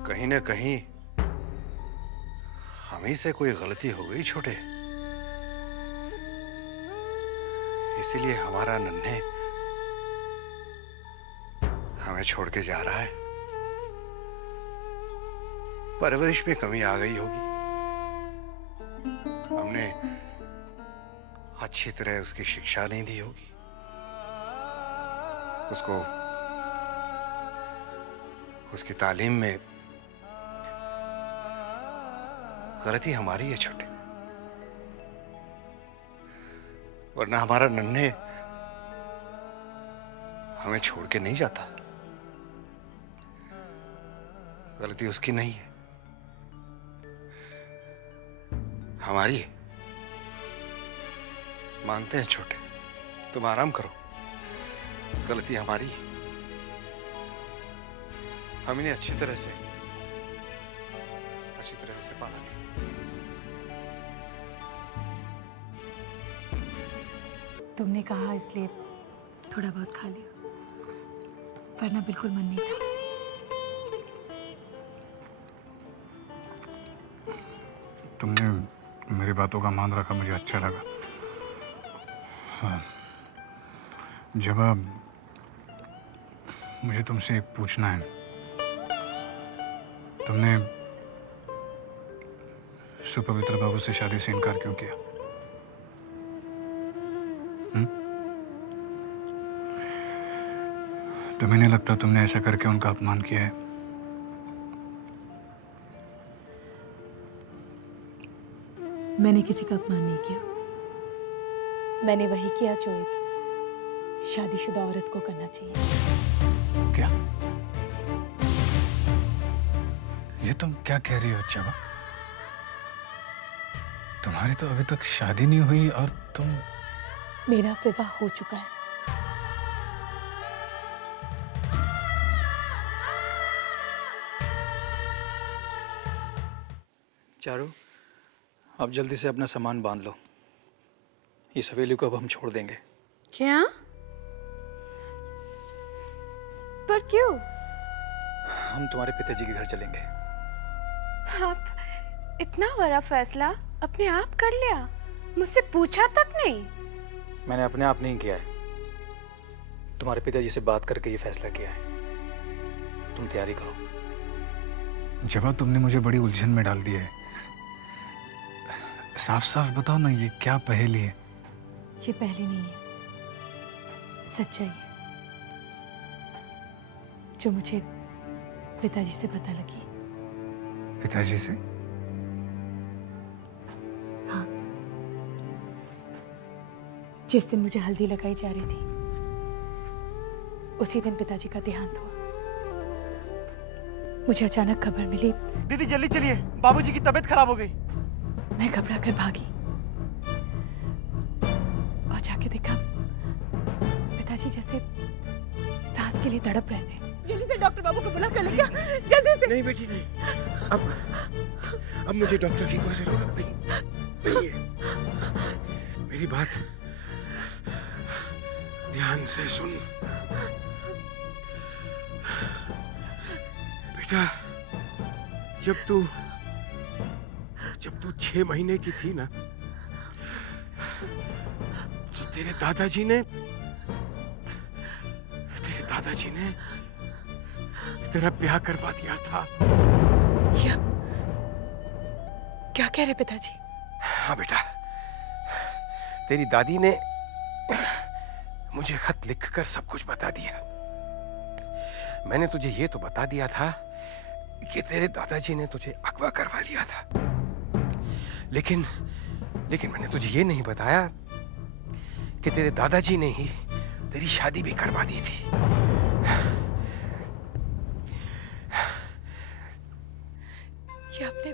कहीं ना कहीं हमी से कोई गलती हो गई छोटे, इसीलिए हमारा नन्हे हमें छोड़ के जा रहा है। परवरिश में कमी आ गई होगी, हमने अच्छी तरह उसकी शिक्षा नहीं दी होगी, उसको उसकी तालीम में गलती हमारी है छोटे। वरना हमारा नन्हे हमें छोड़ के नहीं जाता। गलती उसकी नहीं है, हमारी है। मानते हैं छोटे, तुम आराम करो। गलती हमारी है, हम इन्हें अच्छी तरह से उसे पाला नहीं। तुमने कहा इसलिए थोड़ा बहुत खा लिया, वरना बिल्कुल मन नहीं था। तुमने मेरी बातों का मान रखा, मुझे अच्छा लगा। हाँ। जवाब मुझे तुमसे एक पूछना है। तुमने सुपवित्र बाबू से शादी से इनकार क्यों किया? तुम्हें नहीं लगता तुमने ऐसा करके उनका अपमान किया है? मैंने किसी का अपमान नहीं किया। मैंने वही किया जो एक शादीशुदा औरत को करना चाहिए। क्या? ये तुम क्या कह रही हो चवा? तुम्हारी तो अभी तक शादी नहीं हुई और तुम... मेरा विवाह हो चुका है। चारू, अब जल्दी से अपना सामान बांध लो। इस हवेली को अब हम छोड़ देंगे। क्या? पर क्यों? हम तुम्हारे पिताजी के घर चलेंगे। आप इतना बड़ा फैसला अपने आप कर लिया, मुझसे पूछा तक नहीं? मैंने अपने आप नहीं किया है, तुम्हारे पिताजी से बात करके ये फैसला किया है। तुम तैयारी करो। जब तुमने मुझे बड़ी उलझन में डाल दिया है। साफ साफ बताओ ना, ये क्या पहेली है? ये पहेली नहीं है, सच्चाई है जो मुझे पिताजी से पता लगी। पिताजी से? हाँ, जिस दिन मुझे हल्दी लगाई जा रही थी उसी दिन पिताजी का देहांत हुआ। मुझे अचानक खबर मिली। दीदी जल्दी चलिए, बाबूजी की तबीयत खराब हो गई। मैं घबरा कर भागी और जाके देखा पिताजी जैसे सांस के लिए तड़प रहे थे। जल्दी से डॉक्टर बाबू को बुला कर ले। क्या? जल्दी से। नहीं बेटी नहीं, अब मुझे डॉक्टर की कोई जरूरत नहीं है। मेरी बात ध्यान से सुन बेटा। जब तू 6 महीने की थी ना, तो तेरे दादाजी ने तेरा ब्याह करवा दिया था। क्या कह रहे पिताजी? हाँ बेटा, तेरी दादी ने मुझे खत लिखकर सब कुछ बता दिया। मैंने तुझे ये तो बता दिया था कि तेरे दादाजी ने तुझे अगवा करवा लिया था, लेकिन मैंने तुझे ये नहीं बताया कि तेरे दादाजी ने ही तेरी शादी भी करवा दी थी। ये आपने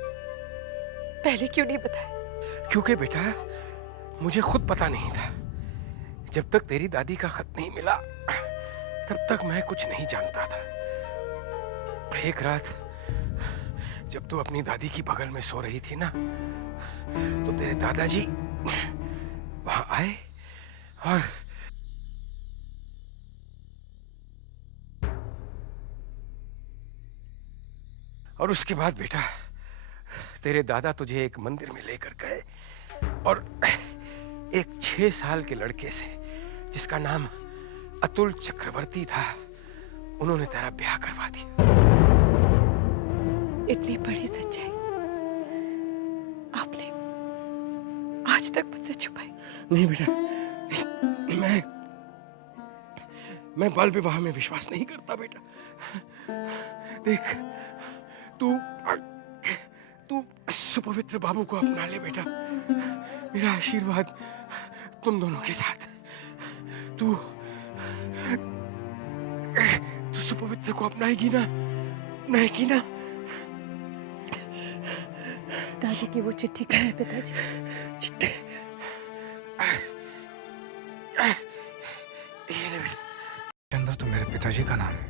पहले क्यों नहीं बताया? क्योंकि बेटा मुझे खुद पता नहीं था। जब तक तेरी दादी का खत नहीं मिला तब तक मैं कुछ नहीं जानता था। एक रात जब तू अपनी दादी की बगल में सो रही थी ना, तो तेरे दादाजी वहां आए और उसके बाद बेटा तेरे दादा तुझे एक मंदिर में लेकर गए और एक 6 साल के लड़के से जिसका नाम अतुल चक्रवर्ती था, उन्होंने तेरा ब्याह करवा दिया। इतनी बड़ी सच्चाई आपने आज तक मुझसे छुपाई? नहीं बेटा, मैं बाल विवाह में विश्वास नहीं करता बेटा। देख तू सुपवित्र बाबू को अपना ले बेटा। मेरा आशीर्वाद तुम दोनों के साथ। तू सुपवित्र को अपनाएगी ना? अपनाएगी ना? दादी की वो चिट्ठी कहाँ है पिताजी? चिट्ठी चंद्र तो मेरे पिताजी का नाम है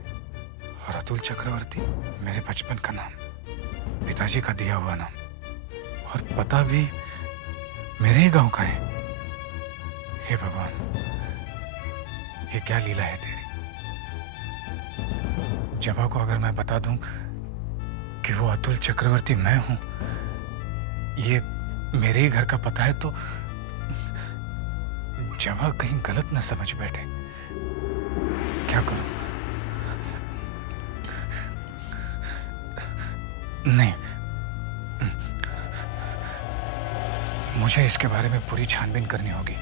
और अतुल चक्रवर्ती मेरे बचपन का नाम, पिताजी का दिया हुआ नाम, और पता भी मेरे ही गांव का है। हे भगवान, ये क्या लीला है तेरी। जबा को अगर मैं बता दूं कि वो अतुल चक्रवर्ती मैं हूं, ये मेरे ही घर का पता है, तो जबा कहीं गलत न समझ बैठे। क्या करूं? नहीं, मुझे इसके बारे में पूरी छानबीन करनी होगी।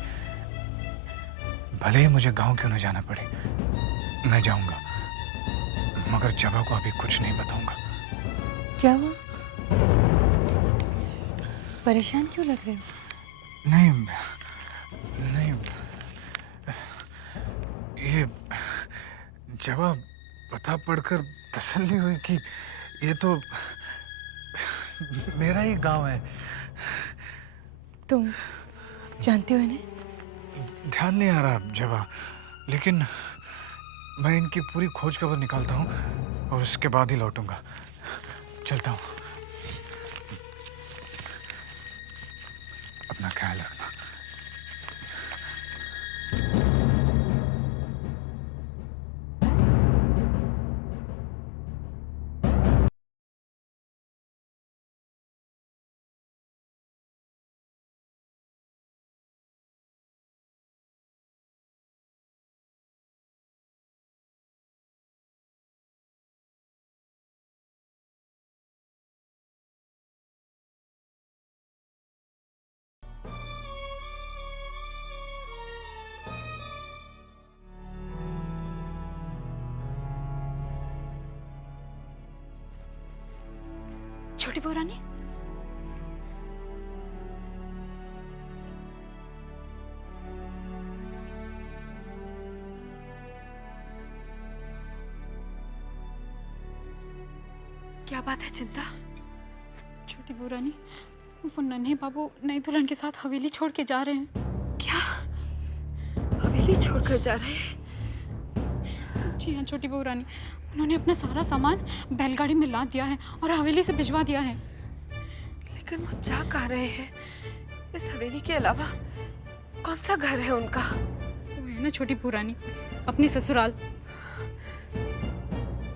भले ही मुझे गांव क्यों न जाना पड़े, मैं जाऊंगा, मगर जबा को अभी कुछ नहीं बताऊंगा। क्या हुआ? परेशान क्यों लग रहे हो? नहीं, ये जवाब पता पढ़कर तसल्ली हुई कि ये तो मेरा ही गांव है। तुम जानते हो इन्हें? ध्यान नहीं आ रहा जवाब, लेकिन मैं इनकी पूरी खोज खबर निकालता हूँ और उसके बाद ही लौटूंगा। चलता हूँ, अपना ख्याल रखना। छोटी बहू रानी, क्या बात है चिंता? छोटी बहू रानी, वो नन्हे बाबू नई दुल्हन के साथ हवेली छोड़ के जा रहे हैं। क्या? हवेली छोड़कर जा रहे हैं? जी हाँ छोटी बहू रानी, उन्होंने अपना सारा सामान बैलगाड़ी में लाद दिया है और हवेली से भिजवा दिया है। लेकिन वो जा कहाँ रहे हैं? इस हवेली के अलावा कौन सा घर है उनका? वो है ना छोटी बहू रानी, अपनी ससुराल।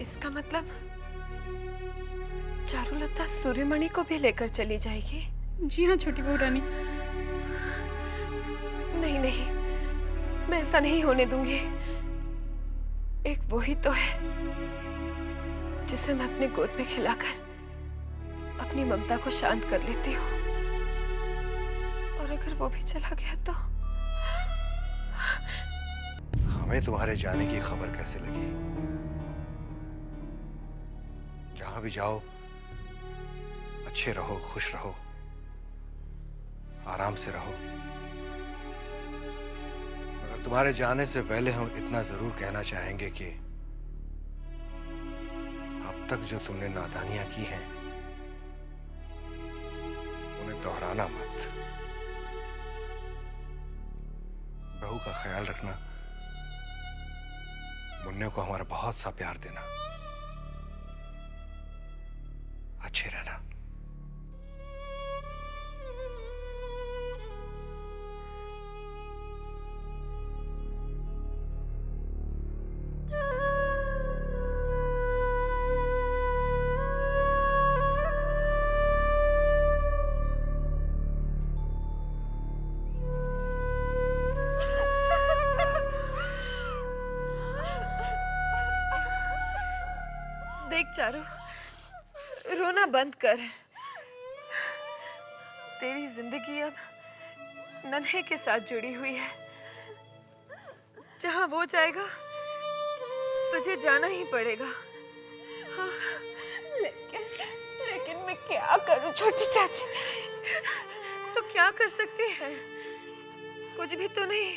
इसका मतलब चारुलता सूर्यमणि को भी लेकर चली जाएगी? जी हाँ छोटी बहू रानी। नहीं नहीं, मैं ऐसा नहीं होने दूंगी। एक वो ही तो है जिसे मैं अपने गोद में खिलाकर अपनी ममता को शांत कर लेती हूँ, और अगर वो भी चला गया तो हमें तुम्हारे जाने की खबर कैसे लगी? जहां भी जाओ अच्छे रहो, खुश रहो, आराम से रहो। मगर तुम्हारे जाने से पहले हम इतना जरूर कहना चाहेंगे कि अब तक जो तुमने नादानियां की हैं उन्हें दोहराना मत। बहू का ख्याल रखना, मुन्ने को हमारा बहुत सा प्यार देना, अच्छे रहना। देख चारू, रोना बंद कर। तेरी जिंदगी अब नन्हे के साथ जुड़ी हुई है। जहां वो जाएगा तुझे जाना ही पड़ेगा। हाँ, लेकिन मैं क्या करूं छोटी चाची? तो क्या कर सकती है? कुछ भी तो नहीं।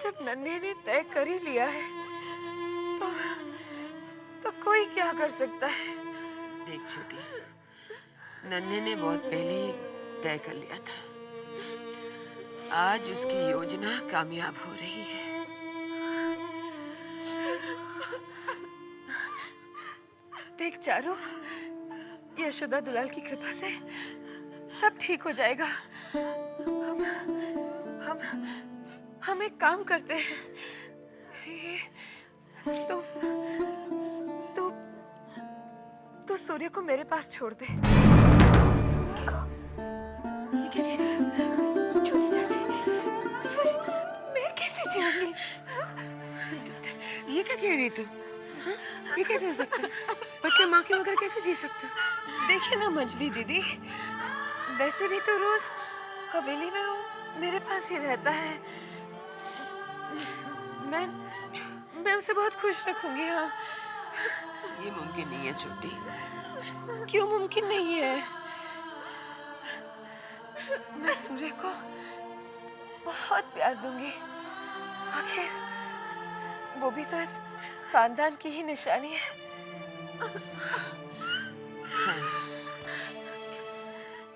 जब नन्हे ने तय कर ही लिया है तो कोई क्या कर सकता है? देख छोटी, नन्हे ने बहुत पहले ही तय कर लिया था। आज उसकी योजना कामयाब हो रही है। देख चारू, यशोदा दुलाल की कृपा से सब ठीक हो जाएगा। हम एक काम करते हैं। तो सूर्य को मेरे पास छोड़ दे। ये क्या कह रही तू? छोटी चाची, मैं कैसे जीऊंगी? ये क्या कह रही तू? हाँ? ये कैसे हो सकता है? बच्चा माँ के बगैर कैसे जी सकता? देखिए ना मंजली दीदी, वैसे भी तो रोज हवेली में वो मेरे पास ही रहता है। मैं उसे बहुत खुश रखूंगी। हाँ, ये मुमकिन नहीं है छोटी। क्यों मुमकिन नहीं है? मैं सूर्य को बहुत प्यार दूंगी। आखिर वो भी तो इस खानदान की ही निशानी है। हाँ,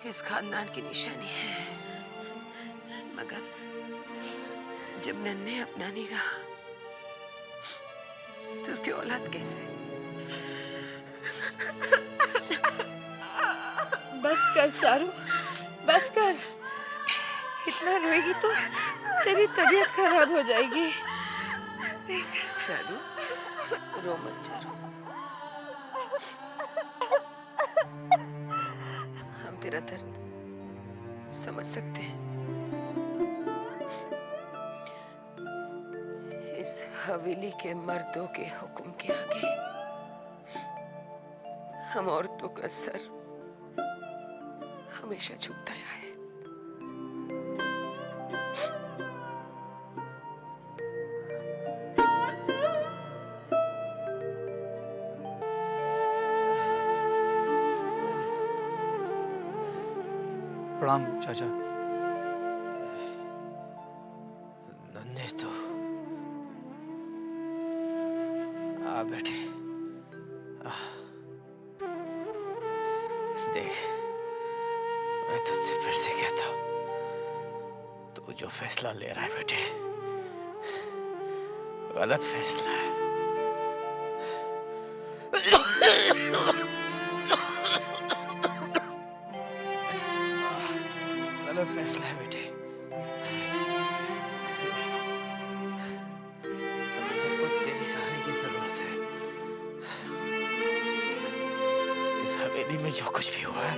इस खानदान की निशानी है। मगर जब नन्हे अपना नहीं रहा तो उसकी औलाद कैसे? बस कर चारू, बस कर। इतना रोएगी तो तेरी तबीयत खराब हो जाएगी। देख चारू, रो मत चारू। हम तेरा दर्द समझ सकते हैं। इस हवेली के मर्दों के हुक्म के आगे हम औरतों का सर हमेशा झुकता आया है। प्रणाम चाचा। नन्हे तो आ बैठे। देख, मैं तुझसे फिर से कहता हूं, तू जो फैसला ले रहा है बेटे, गलत फैसला है। गलत फैसला है बेटे। हम सबको तेरी सहारे की जरूरत है। इस हवेली में जो कुछ भी हुआ है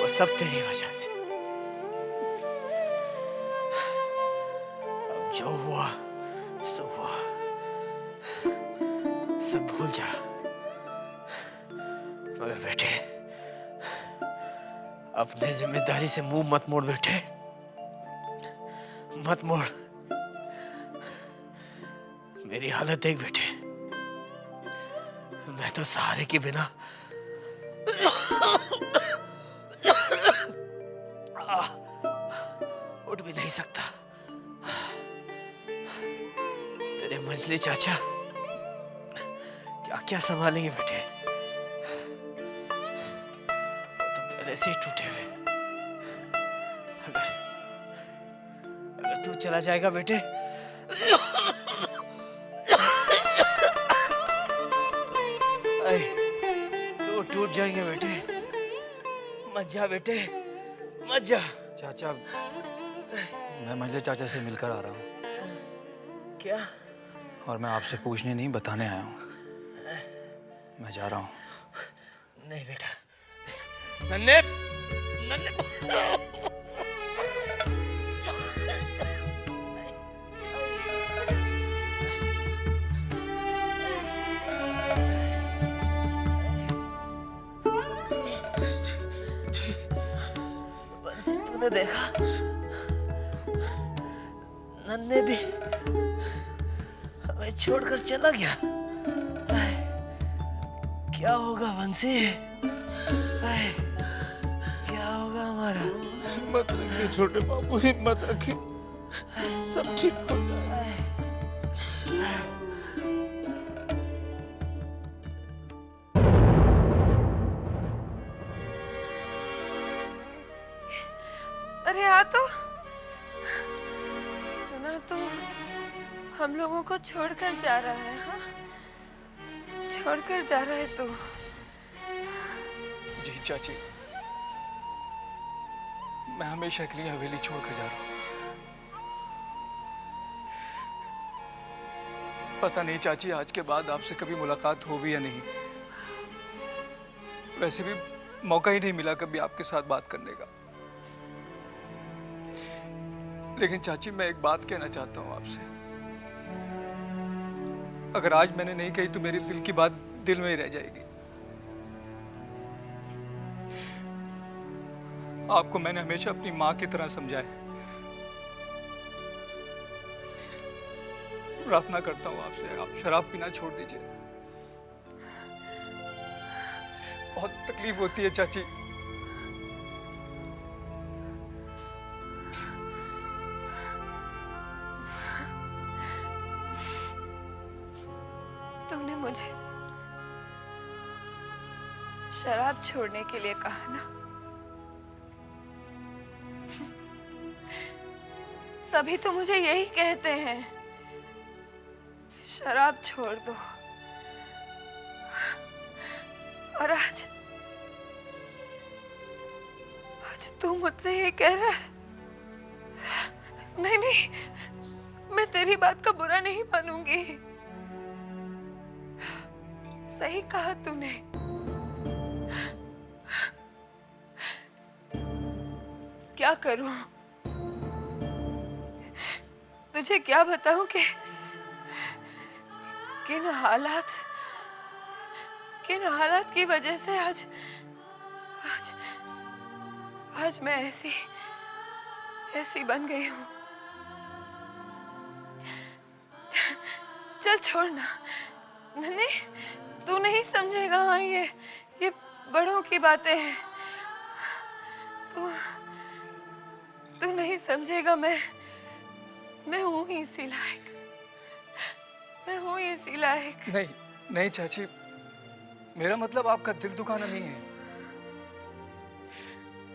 वो सब तेरी वजह से। अब जो हुआ सो हुआ, सब भूल जा। मगर बेटे, अपने जिम्मेदारी से मुंह मत मोड़ बेटे, मत मोड़। मेरी हालत देख बेटे, मैं तो सहारे के बिना उठ भी नहीं सकता। तेरे मंझले चाचा क्या क्या संभालेंगे बेटे, वो तो पहले से ही टूटे हुए। अगर तू चला जाएगा बेटे तो टूट जाएंगे बेटे। मत जा बेटे, मत जा। चाचा, मैं मंझले चाचा से मिलकर आ रहा हूँ। क्या? और मैं आपसे पूछने नहीं, बताने आया हूँ। मैं जा रहा हूँ। नहीं बेटा, नन्हे नन्हे तूने देखा, नन्हे भी हमें छोड़कर चला गया। क्या होगा वंशी? क्या होगा हमारा? हिम्मत रखिए छोटे बाबू, हिम्मत रखिए, सब ठीक हो जाएगा। अरे आ तो, सुना तो हम लोगों को छोड़कर जा रहा है। हाँ, छोड़कर जा रहा है तू। जी चाची, मैं हमेशा के लिए हवेली छोड़कर जा रहा हूँ। पता नहीं चाची आज के बाद आपसे कभी मुलाकात हो भी या नहीं। वैसे भी मौका ही नहीं मिला कभी आपके साथ बात करने का। लेकिन चाची, मैं एक बात कहना चाहता हूँ आपसे। अगर आज मैंने नहीं कही तो मेरे दिल की बात दिल में ही रह जाएगी। आपको मैंने हमेशा अपनी माँ की तरह समझा है। प्रार्थना करता हूँ आपसे, आप शराब पीना छोड़ दीजिए। बहुत तकलीफ होती है चाची। तुमने मुझे शराब छोड़ने के लिए कहा ना? सभी तो मुझे यही कहते हैं, शराब छोड़ दो। और आज तू मुझसे ये कह रहा है? नहीं नहीं, मैं तेरी बात का बुरा नहीं मानूंगी। सही कहा तूने। क्या करूं? तुझे क्या बताऊं कि किन हालात की वजह से आज मैं ऐसी बन गई हूं। चल छोड़ना, नहीं तू नहीं समझेगा। हाँ, ये बड़ों की बातें हैं। तू नहीं समझेगा। मैं हूँ ही इसी लायक। मैं हूँ ही इसी लायक। नहीं नहीं चाची, मेरा मतलब आपका दिल दुखाना नहीं है।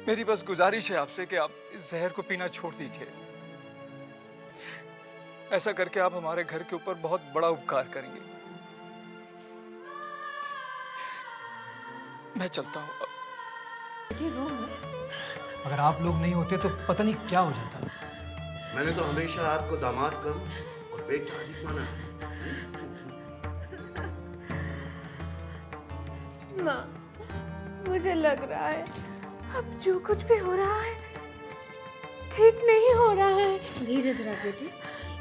मेरी बस गुजारिश है आपसे कि आप इस जहर को पीना छोड़ दीजिए। ऐसा करके आप हमारे घर के ऊपर बहुत बड़ा उपकार करेंगे। मैं चलता हूँ। अगर आप लोग नहीं होते तो पता नहीं क्या हो जाता। मैंने तो हमेशा आपको दामाद कम और बेटा अधिक माना है। माँ, मुझे लग रहा है अब जो कुछ भी हो रहा है ठीक नहीं हो रहा है। धीरज रख बेटी,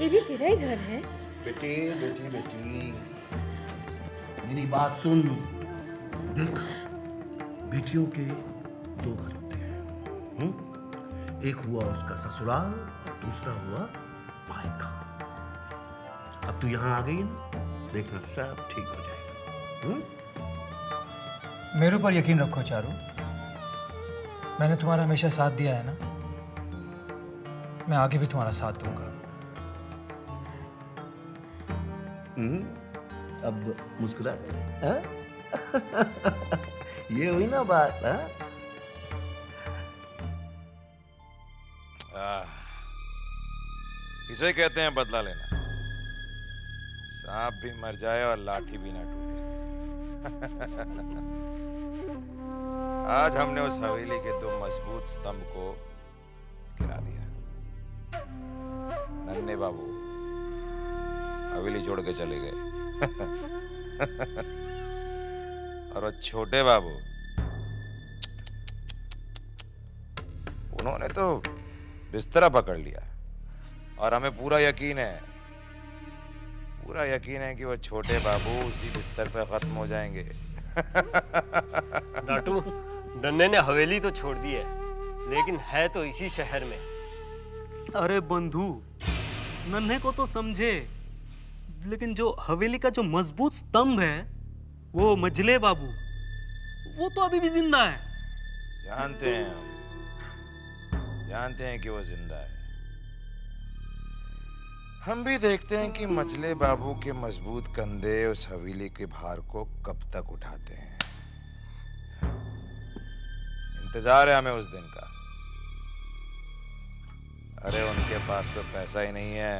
ये भी तेरा ही घर है। बेटी बेटी बेटी, मेरी बात सुन। देख, बेटियों के दो घर होते हैं। एक हुआ उसका ससुराल और दूसरा हुआ मायका। अब तू यहाँ आ गई है ना, देखना सब ठीक हो जाएगा। मेरे ऊपर यकीन रखो चारू, मैंने तुम्हारा हमेशा साथ दिया है ना, मैं आगे भी तुम्हारा साथ दूंगा। अब मुस्कुरा हाँ? ये हुई ना बात हाँ? इसे कहते हैं बदला लेना। सांप भी मर जाए और लाठी भी ना टूटे। आज हमने उस हवेली के 2 मजबूत स्तंभ को गिरा दिया। नन्हे बाबू हवेली छोड़ के चले गए। और वो छोटे बाबू, उन्होंने तो बिस्तरा पकड़ लिया। और हमें पूरा यकीन है कि वो छोटे बाबू उसी बिस्तर पे खत्म हो जाएंगे। नाटू, नन्हे ने हवेली तो छोड़ दी है, लेकिन है तो इसी शहर में। अरे बंधु, नन्हे को तो समझे, लेकिन जो हवेली का जो मजबूत स्तंभ है, वो मजले बाबू, वो तो अभी भी जिंदा है। जानते हैं कि वो जिंदा है। हम भी देखते हैं कि मजले बाबू के मजबूत कंधे उस हवेली के भार को कब तक उठाते हैं। इंतजार है हमें उस दिन का। अरे उनके पास तो पैसा ही नहीं है।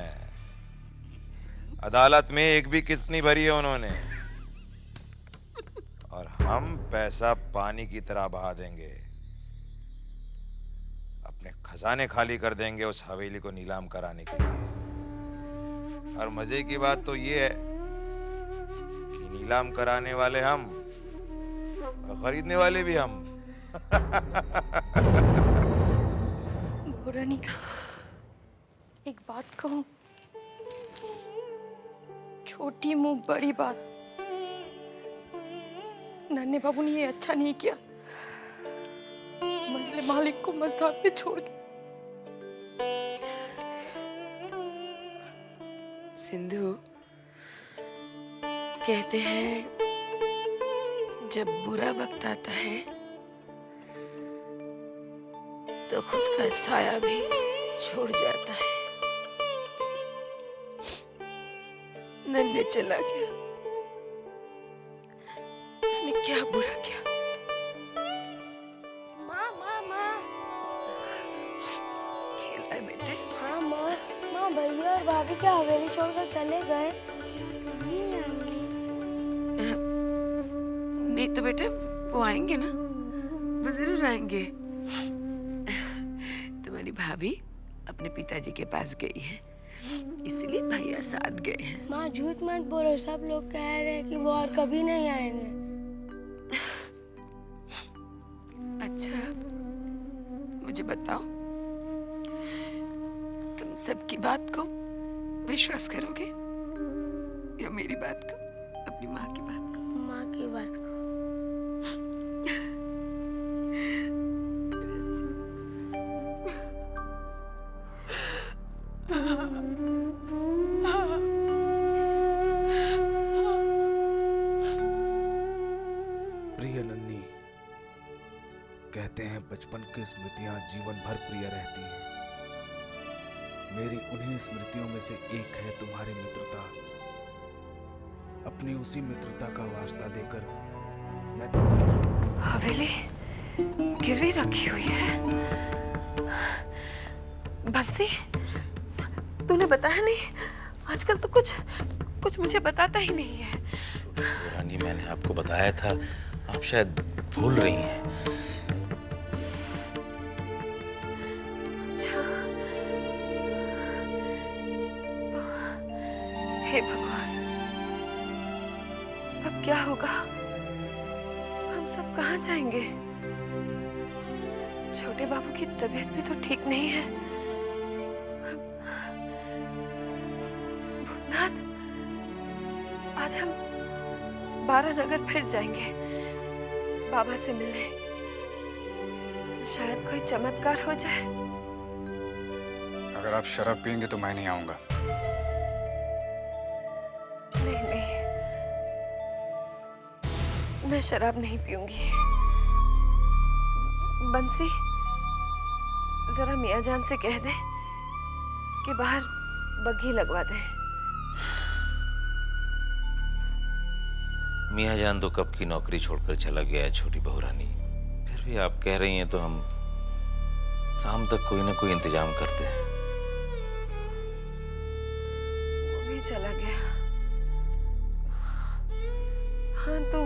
अदालत में एक भी किस्त नहीं भरी है उन्होंने, और हम पैसा पानी की तरह बहा देंगे। अपने खजाने खाली कर देंगे उस हवेली को नीलाम कराने के लिए। और मजे की बात तो ये है कि नीलाम कराने वाले हम और खरीदने वाले भी हम। बहुरानी, एक बात कहूं, छोटी मुंह बड़ी बात। नन्हे बाबू ने ये अच्छा नहीं किया, मजले मालिक को मझधार पे छोड़ के। सिंधु, कहते हैं जब बुरा वक्त आता है तो खुद का साया भी छोड़ जाता है। नन्हे चला गया, उसने क्या बुरा किया? माँ माँ माँ, खेला है बेटे? हाँ माँ, भैया और भाभी क्या हवेली छोड़कर चले गए? नहीं तो बेटे वो आएंगे ना, वो जरूर आएंगे। तुम्हारी भाभी अपने पिताजी के पास गई है, इसलिए भैया साथ गए हैं। माँ झूठ मत बोलो, सब लोग कह रहे हैं कि वो और कभी नहीं आएंगे। अच्छा, मुझे बताओ, तुम सबकी बात को विश्वास करोगे या मेरी बात को, अपनी माँ की बात को? माँ की बात को। प्रिय नन्ही, कहते हैं बचपन की स्मृतियां जीवन भर प्रिय रहती हैं। मेरी उन्हीं स्मृतियों में से एक है तुम्हारी मित्रता। अपनी उसी मित्रता का वास्ता देकर मैं हवेली गिरवी रखी हुई है। बंसी, तूने बताया नहीं? आजकल तो कुछ मुझे बताता ही नहीं है। रानी, मैंने आपको बताया था, आप शायद भूल रही हैं। अच्छा, हे भगवान, अब क्या होगा? हम सब कहाँ जाएंगे? छोटे बाबू की तबीयत भी तो ठीक नहीं है। भूतनाथ, आज हम 12 नगर फिर जाएंगे बाबा से मिलने। शायद कोई चमत्कार हो जाए। अगर आप शराब पियेंगे तो मैं नहीं आऊंगा। नहीं नहीं, मैं शराब नहीं पीऊंगी। बंसी, जरा मियाँ जान से कह दे कि बाहर बग्घी लगवा दे। मियाँ जान तो कब की नौकरी छोड़कर चला गया है छोटी बहू रानी। फिर भी आप कह रही हैं तो हम शाम तक कोई ना कोई इंतजाम करते हैं। वो भी चला गया। हाँ, तू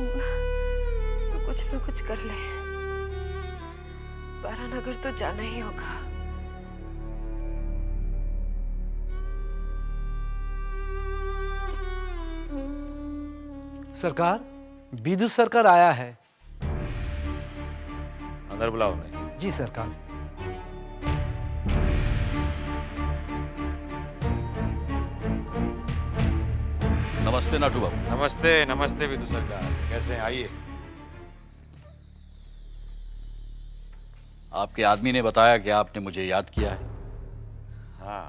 कुछ ना कुछ कर ले। बारानगर तो जाना ही होगा। सरकार, बिदु सरकार आया है। अंदर बुलाओ उन्हें। जी सरकार। नमस्ते नाटू बाबू। नमस्ते नमस्ते विदु सरकार, कैसे हैं? आइए। आपके आदमी ने बताया कि आपने मुझे याद किया है। हाँ,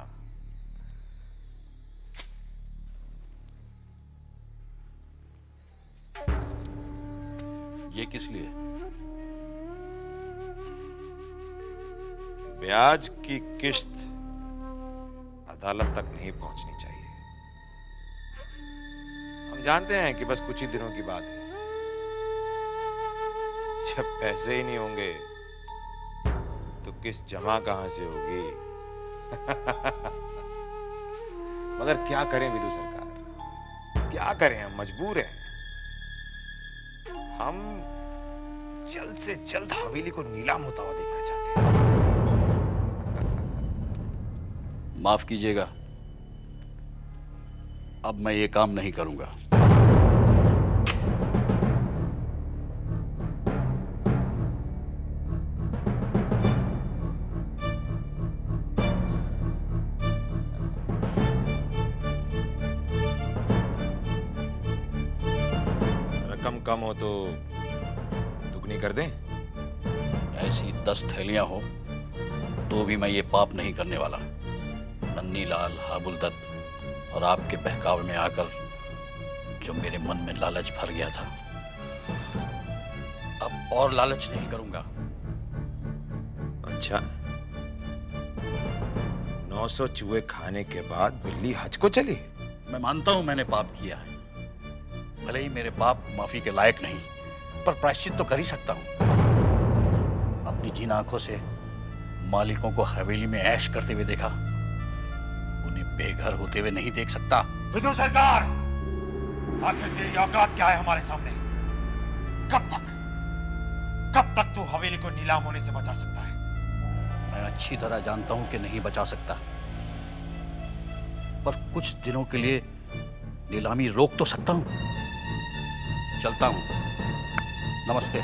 ये किस लिए? ब्याज की किस्त अदालत तक नहीं पहुंचनी चाहिए। हम जानते हैं कि बस कुछ ही दिनों की बात है। जब पैसे ही नहीं होंगे तो किस्त जमा कहां से होगी? मगर क्या करें विदु सरकार, क्या करें? हम मजबूर हैं। हम जल्द से जल्द हवेली को नीलाम होता हुआ देखना चाहते हैं। माफ कीजिएगा, अब मैं ये काम नहीं करूंगा। रकम कम हो तो दुगनी कर दें? ऐसी 10 थैलियां हो तो भी मैं ये पाप नहीं करने वाला। नन्ही लाल, हाबुल दत्त और आपके बहकावे में आकर जो मेरे मन में लालच भर गया था, अब और लालच नहीं करूंगा। अच्छा, 900 चूहे खाने के बाद बिल्ली हज को चली? मैं मानता हूं मैंने पाप किया है। भले ही मेरे पाप माफी के लायक नहीं, पर प्रायश्चित तो कर ही सकता हूं। अपनी जिन आंखों से मालिकों को हवेली में ऐश करते हुए देखा, उन्हें बेघर होते हुए नहीं देख सकता। विदु सरकार, आखिर तेरी औकात क्या है हमारे सामने? कब तक तू हवेली को नीलाम होने से बचा सकता है? मैं अच्छी तरह जानता हूं कि नहीं बचा सकता, पर कुछ दिनों के लिए नीलामी रोक तो सकता हूं। चलता हूं। नमस्ते।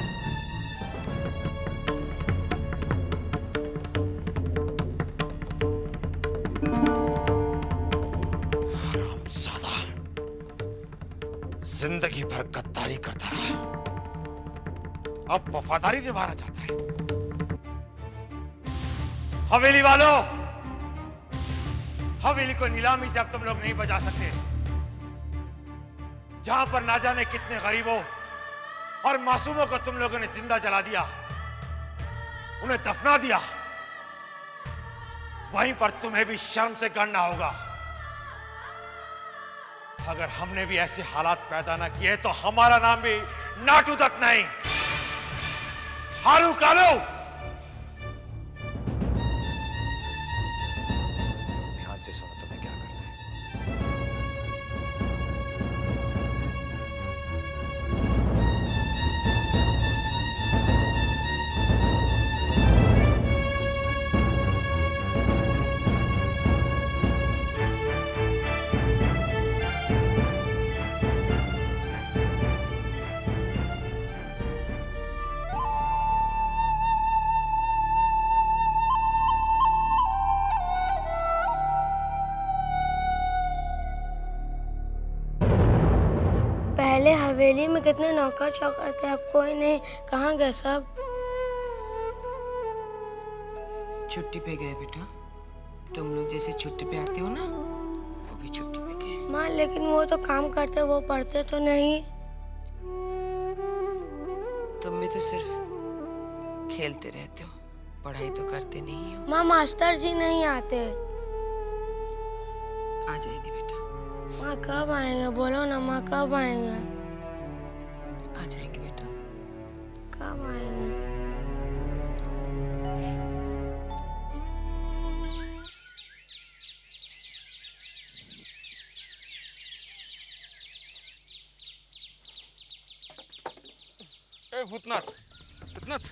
हरामजादा, जिंदगी भर गद्दारी करता रहा, अब वफादारी निभाना चाहता है। हवेली वालों, हवेली को नीलामी से अब तुम लोग नहीं बचा सकते। जहां पर ना जाने कितने गरीबों और मासूमों को तुम लोगों ने जिंदा जला दिया, उन्हें दफना दिया, वहीं पर तुम्हें भी शर्म से गड़ना होगा। अगर हमने भी ऐसे हालात पैदा ना किए तो हमारा नाम भी नाटू दत्त नहीं, हारू कालू। ध्यान से सुनो, तुम्हें क्या करना है। पहले हवेली में कितने नौकर चौकर थे, अब कोई नहीं। कहाँ गए सब? छुट्टी पे गए बेटा। तुम लोग जैसे छुट्टी पे आते हो ना, वो भी छुट्टी पे गए। माँ लेकिन वो तो काम करते, वो पढ़ते तो नहीं। तुम भी तो सिर्फ खेलते रहते हो, पढ़ाई तो करते नहीं हो। माँ मास्टर जी नहीं आते। आ जाएंगे बेटा। माँ कब आएंगे? बोलो ना माँ, कब आएंगे? आ जाएंगे बेटा। कब आएंगे? ए भूतनाथ, भूतनाथ,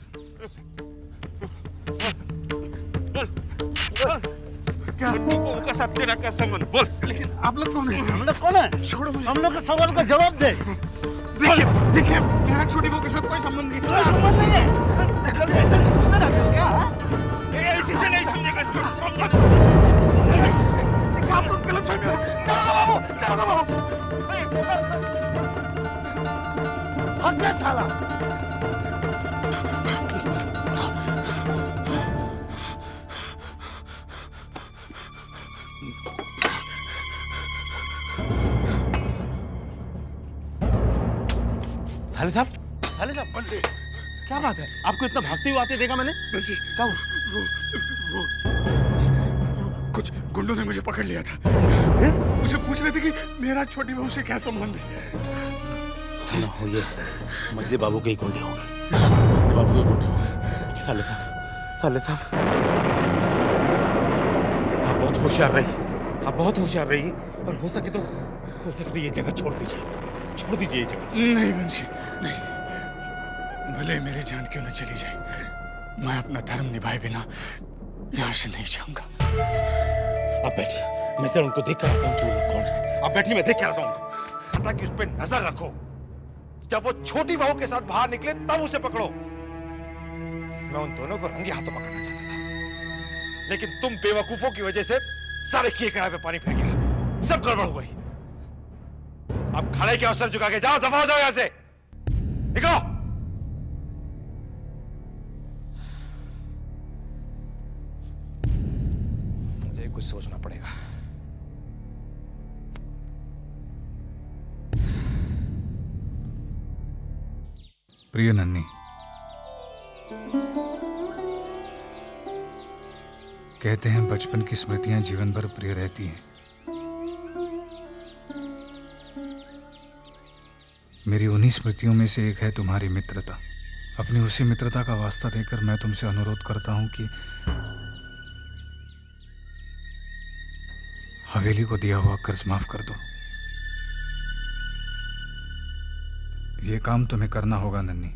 क्या उनका साथ तेरा क्या संबंध? बोल। लेकिन आप लोग कौन है? हम लोग कौन है? छोड़ो मुझे। हम लोग के सवाल का जवाब दे। देखिए मेरा छोटी बहू के साथ कोई संबंध नहीं। कोई संबंध नहीं है। कभी ऐसे से घूमते रहते हो क्या? ये इसी से नहीं समझेगा इसका संबंध। देखिए आप लोग गलत फहमी हो। दारोगा बाबू, दारोगा बाबू। भाग गया साला। साले साहब, साले साहब, बंसी, क्या बात है? आपको इतना भागते हुए आते देखा मैंने? बंसी, क्या वो कुछ गुंडों ने मुझे पकड़ लिया था। मुझे पूछ रहे थे कि मेरा छोटी बहू से क्या संबंध है। ना हो ये मजले बाबू के ही गुंडे होंगे। मजले बाबू के गुंडे होंगे। साले साहब, साले साहब, आप बहुत होशियार रही, आप बहुत होशियार रही, और हो सके तो ये जगह छोड़ दीजिए, छोड़ दीजिए ये जगह। नहीं बंसी, नहीं, भले मेरी जान क्यों न चली जाए, मैं अपना धर्म निभाए बिना यहाँ से नहीं जाऊंगा। आप बैठिए, मैं जरा उनको देख कर आता हूँ कि वो लोग कौन है। आप बैठिए, मैं देख कर आता हूँ। पता कि उस पर नजर रखो, जब वो छोटी बहू के साथ बाहर निकले तब उसे पकड़ो। मैं उन दोनों को रंगे हाथों पकड़ना चाहता था, लेकिन तुम बेवकूफों की वजह से सारे किए कराए पे पानी फिर गया, सब गड़बड़ हो गई। अब खड़े के अवसर झुका के जाओ, दफा हो जाओ यहां से, निकलो। मुझे कुछ सोचना पड़ेगा। प्रिय नन्ही, कहते हैं बचपन की स्मृतियां जीवन भर प्रिय रहती हैं। मेरी उन्हीं स्मृतियों में से एक है तुम्हारी मित्रता। अपनी उसी मित्रता का वास्ता देकर मैं तुमसे अनुरोध करता हूं कि हवेली को दिया हुआ कर्ज माफ कर दो। ये काम तुम्हें करना होगा नन्ही।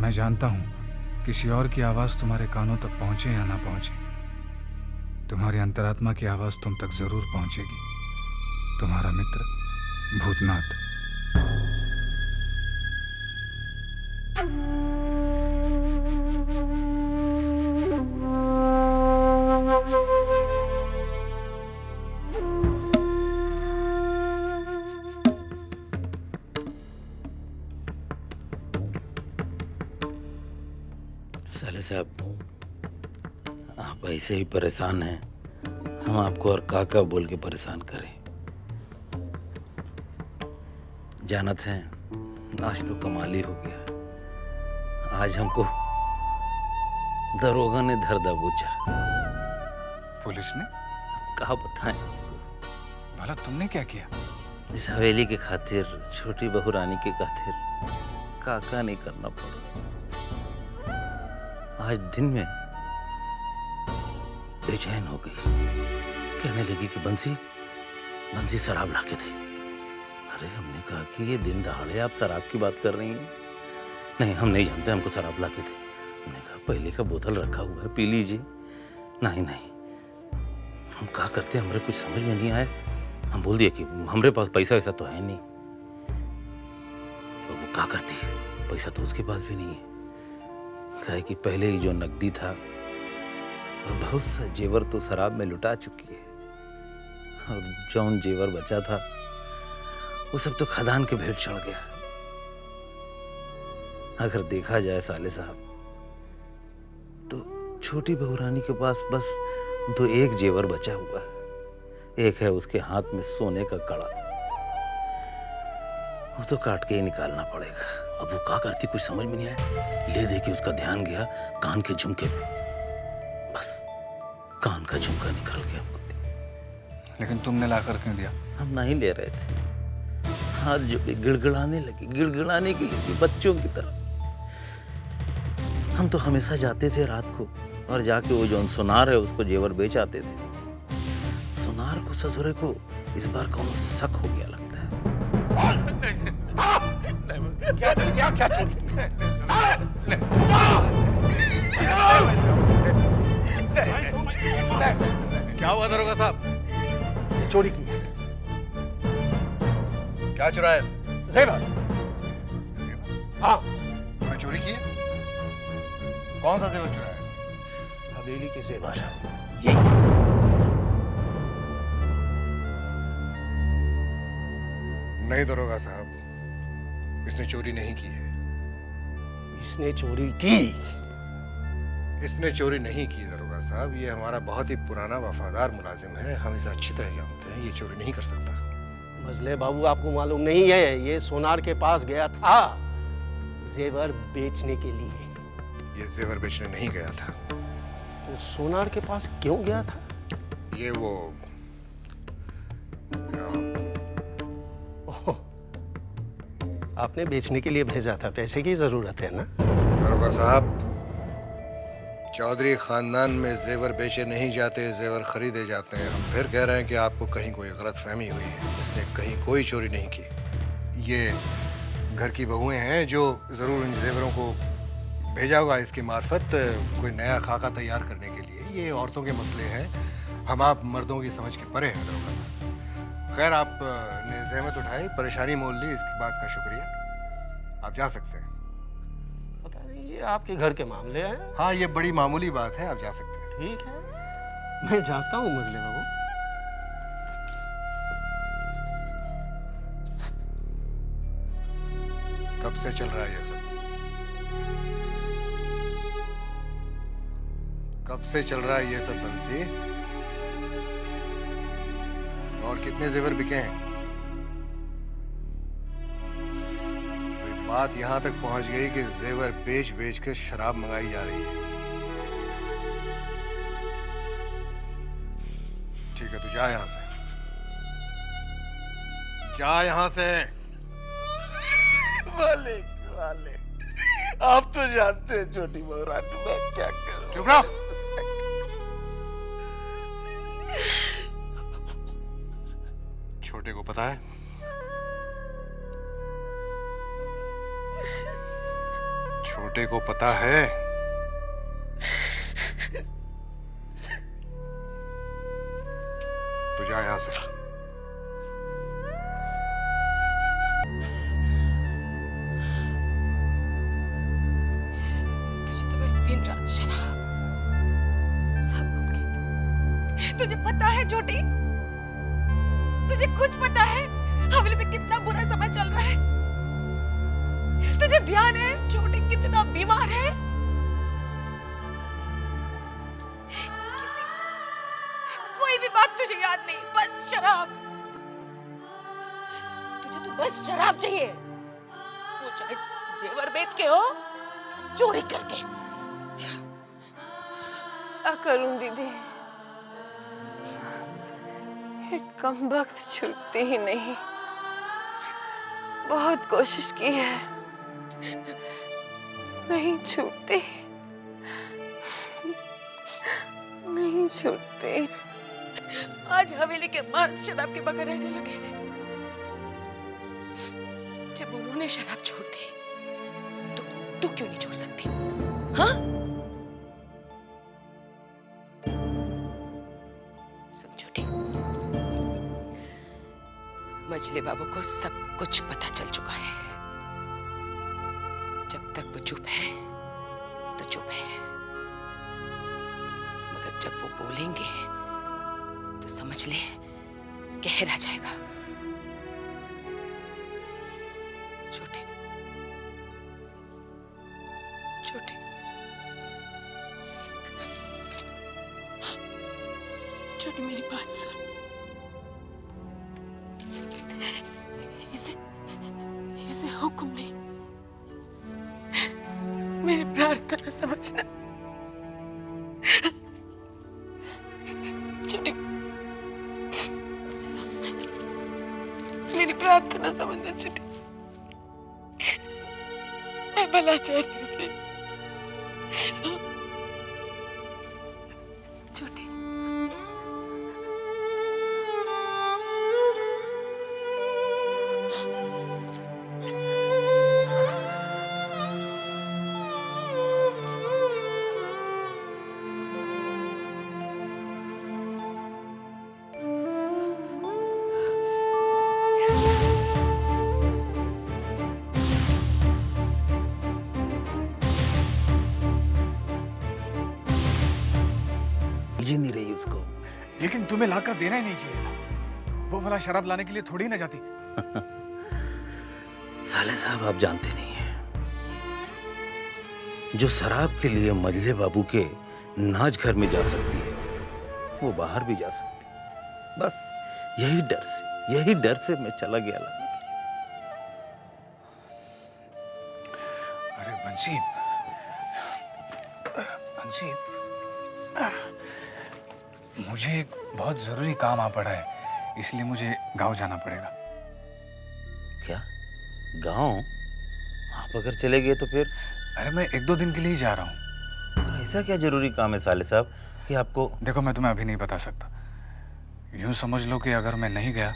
मैं जानता हूं किसी और की आवाज तुम्हारे कानों तक पहुंचे या ना पहुंचे, तुम्हारी अंतरात्मा की आवाज तुम तक जरूर पहुंचेगी। तुम्हारा मित्र भूतनाथ। साले साहब, आप ऐसे ही परेशान हैं, हम आपको और काका बोल के परेशान करें। जानत हैं, आज तो कमाल ही हो गया। आज हमको दरोगा ने धर दबोचा। पुलिस ने? कहा बताएं। भला तुमने क्या किया? इस हवेली के खातिर, छोटी बहू रानी के खातिर काका नहीं करना पड़ा। आज दिन में बेचैन हो गई, कहने लगी कि बंसी शराब लाके दे। अरे हमने कहा कि ये दिन दहाड़े आप शराब की बात कर रही हैं। नहीं, हम नहीं जानते, हमको शराब लाके दे। हमने कहा पहले का बोतल रखा हुआ है, पी लीजिए। नहीं, हम क्या करते, हमारे कुछ समझ में नहीं आया। हम बोल दिए कि हमारे पास पैसा वैसा तो है नहीं। तो वो क्या करती है, पैसा तो उसके पास भी नहीं है। कहे कि पहले ही जो नकदी था और बहुत सा जेवर तो शराब में लुटा चुकी है, और जौन जेवर बचा था वो सब तो खदान के भेंट चढ़ गया। अगर देखा जाए साले साहब, तो छोटी बहू रानी के पास बस तो एक जेवर बचा हुआ है, एक है उसके हाथ में सोने का कड़ा, वो तो काट के ही निकालना पड़ेगा। अब वो क्या करती कुछ समझ में नहीं आया। ले दे के उसका ध्यान गया कान के झुमके पे, बस कान का झुमका निकाल के हमको दिया। लेकिन तुमने ला कर क्यों दिया? हम नहीं ले रहे थे। हाथ जोड़े गिड़गिड़ाने लगी, गिड़गिड़ाने के लिए बच्चों की तरह। हम तो हमेशा जाते थे रात को और जाके वो जो सुनार है उसको जेवर बेच आते थे। सुनार को ससुरे को इस बार कौन शक हो गया लगता है। क्या हुआ दरोगा साहब? चोरी की है। क्या चुराया इसने? जेवर। हाँ, तूने चोरी की है? कौन सा जेवर चुराया इसने? हवेली के जेवर। नहीं दरोगा साहब, इसने चोरी नहीं की है। इसने चोरी की। इसने चोरी नहीं की दरोगा साहब। ये हमारा बहुत ही पुराना वफादार मुलाजिम है, हम इसे अच्छी तरह जानते हैं। ये चोरी नहीं कर सकता। मजले बाबू, आपको मालूम नहीं है, ये सोनार के पास गया था जेवर बेचने के लिए। ये जेवर बेचने नहीं गया था। तो सोनार के पास क्यों गया था? ये वो आपने बेचने के लिए भेजा था, पैसे की जरूरत है ना? दरोगा साहब, चौधरी खानदान में जेवर बेचे नहीं जाते, जेवर खरीदे जाते हैं। हम फिर कह रहे हैं कि आपको कहीं कोई गलतफहमी हुई है। इसने कहीं कोई चोरी नहीं की। ये घर की बहुएं हैं जो जरूर इन जेवरों को भेजा होगा इसकी मार्फत कोई नया खाका तैयार करने के लिए। ये औरतों के मसले हैं, हम आप मर्दों की समझ के परे हैं दरोगा साहब। खैर, आपने जहमत उठाई, परेशानी मोल ली, इसकी बात का शुक्रिया। आप जा सकते हैं। पता नहीं, ये आपके घर के मामले हैं। हाँ, ये बड़ी मामूली बात है, आप जा सकते हैं। ठीक है, मैं जाता हूँ मजले बाबू। कब से चल रहा है ये सब? कब से चल रहा है ये सब बंसी? और कितने जेवर बिके हैं? तो ये बात यहां तक पहुंच गई कि जेवर बेच बेच के शराब मंगाई जा रही है। ठीक है, तू जा यहां से, जा यहां से। मालिक, मालिक, आप तो जानते हैं छोटी बहुरानी, मैं क्या करूं? चुप रहो। छोटे को पता है? छोटे को पता है? तू जा यहां से। तुझे तो बस दिन रात शराब, सब भूल गई तुम। तुझे पता है छोटी, तुझे कुछ पता है हवेली में कितना बुरा समय चल रहा है? तुझे ध्यान है छोटी कितना बीमार है? किसी कोई भी बात तुझे याद नहीं, बस शराब। तुझे तो बस शराब चाहिए, वो चाहे जेवर बेच के हो, चोरी करके। क्या करूं दीदी, ये कमबख्त छूटती ही नहीं। बहुत कोशिश की है, नहीं छूटती, नहीं छूटती। आज हवेली के मर्द शराब के बगैर रहने लगे। जब उन्होंने शराब छोड़ दी तो तू क्यों नहीं छोड़ सकती? हाँ? सुन छोटी, मजले बाबू को सब कुछ पता चल चुका है। जब तक वो चुप है तो चुप है, मगर जब वो बोलेंगे तो समझ ले कहर आ जाएगा। छोटे, छोटे, छोटी मेरी बात सुन। हुक्म नहीं, मेरी प्रार्थना समझना। छोटी, मेरी प्रार्थना समझना छोटी। मैं भला चाहती थी छोटी। जी नहीं रही उसको। लेकिन तुम्हें लाकर देना ही नहीं चाहिए था। वो भला शराब लाने के लिए थोड़ी ना जाती। साले साहब, आप जानते नहीं हैं, जो शराब के लिए मजले बाबू के नाच घर में जा सकती है, वो बाहर भी जा सकती है। बस यही डर से मैं चला गया लाने के लिए। अरे बंसी, मुझे एक बहुत जरूरी काम आ पड़ा है, इसलिए मुझे गांव जाना पड़ेगा। क्या गांव? आप अगर चले गए तो फिर? अरे मैं 1-2 दिन के लिए ही जा रहा हूँ। ऐसा क्या जरूरी काम है साले साहब कि आपको? देखो, मैं तुम्हें अभी नहीं बता सकता। यूं समझ लो कि अगर मैं नहीं गया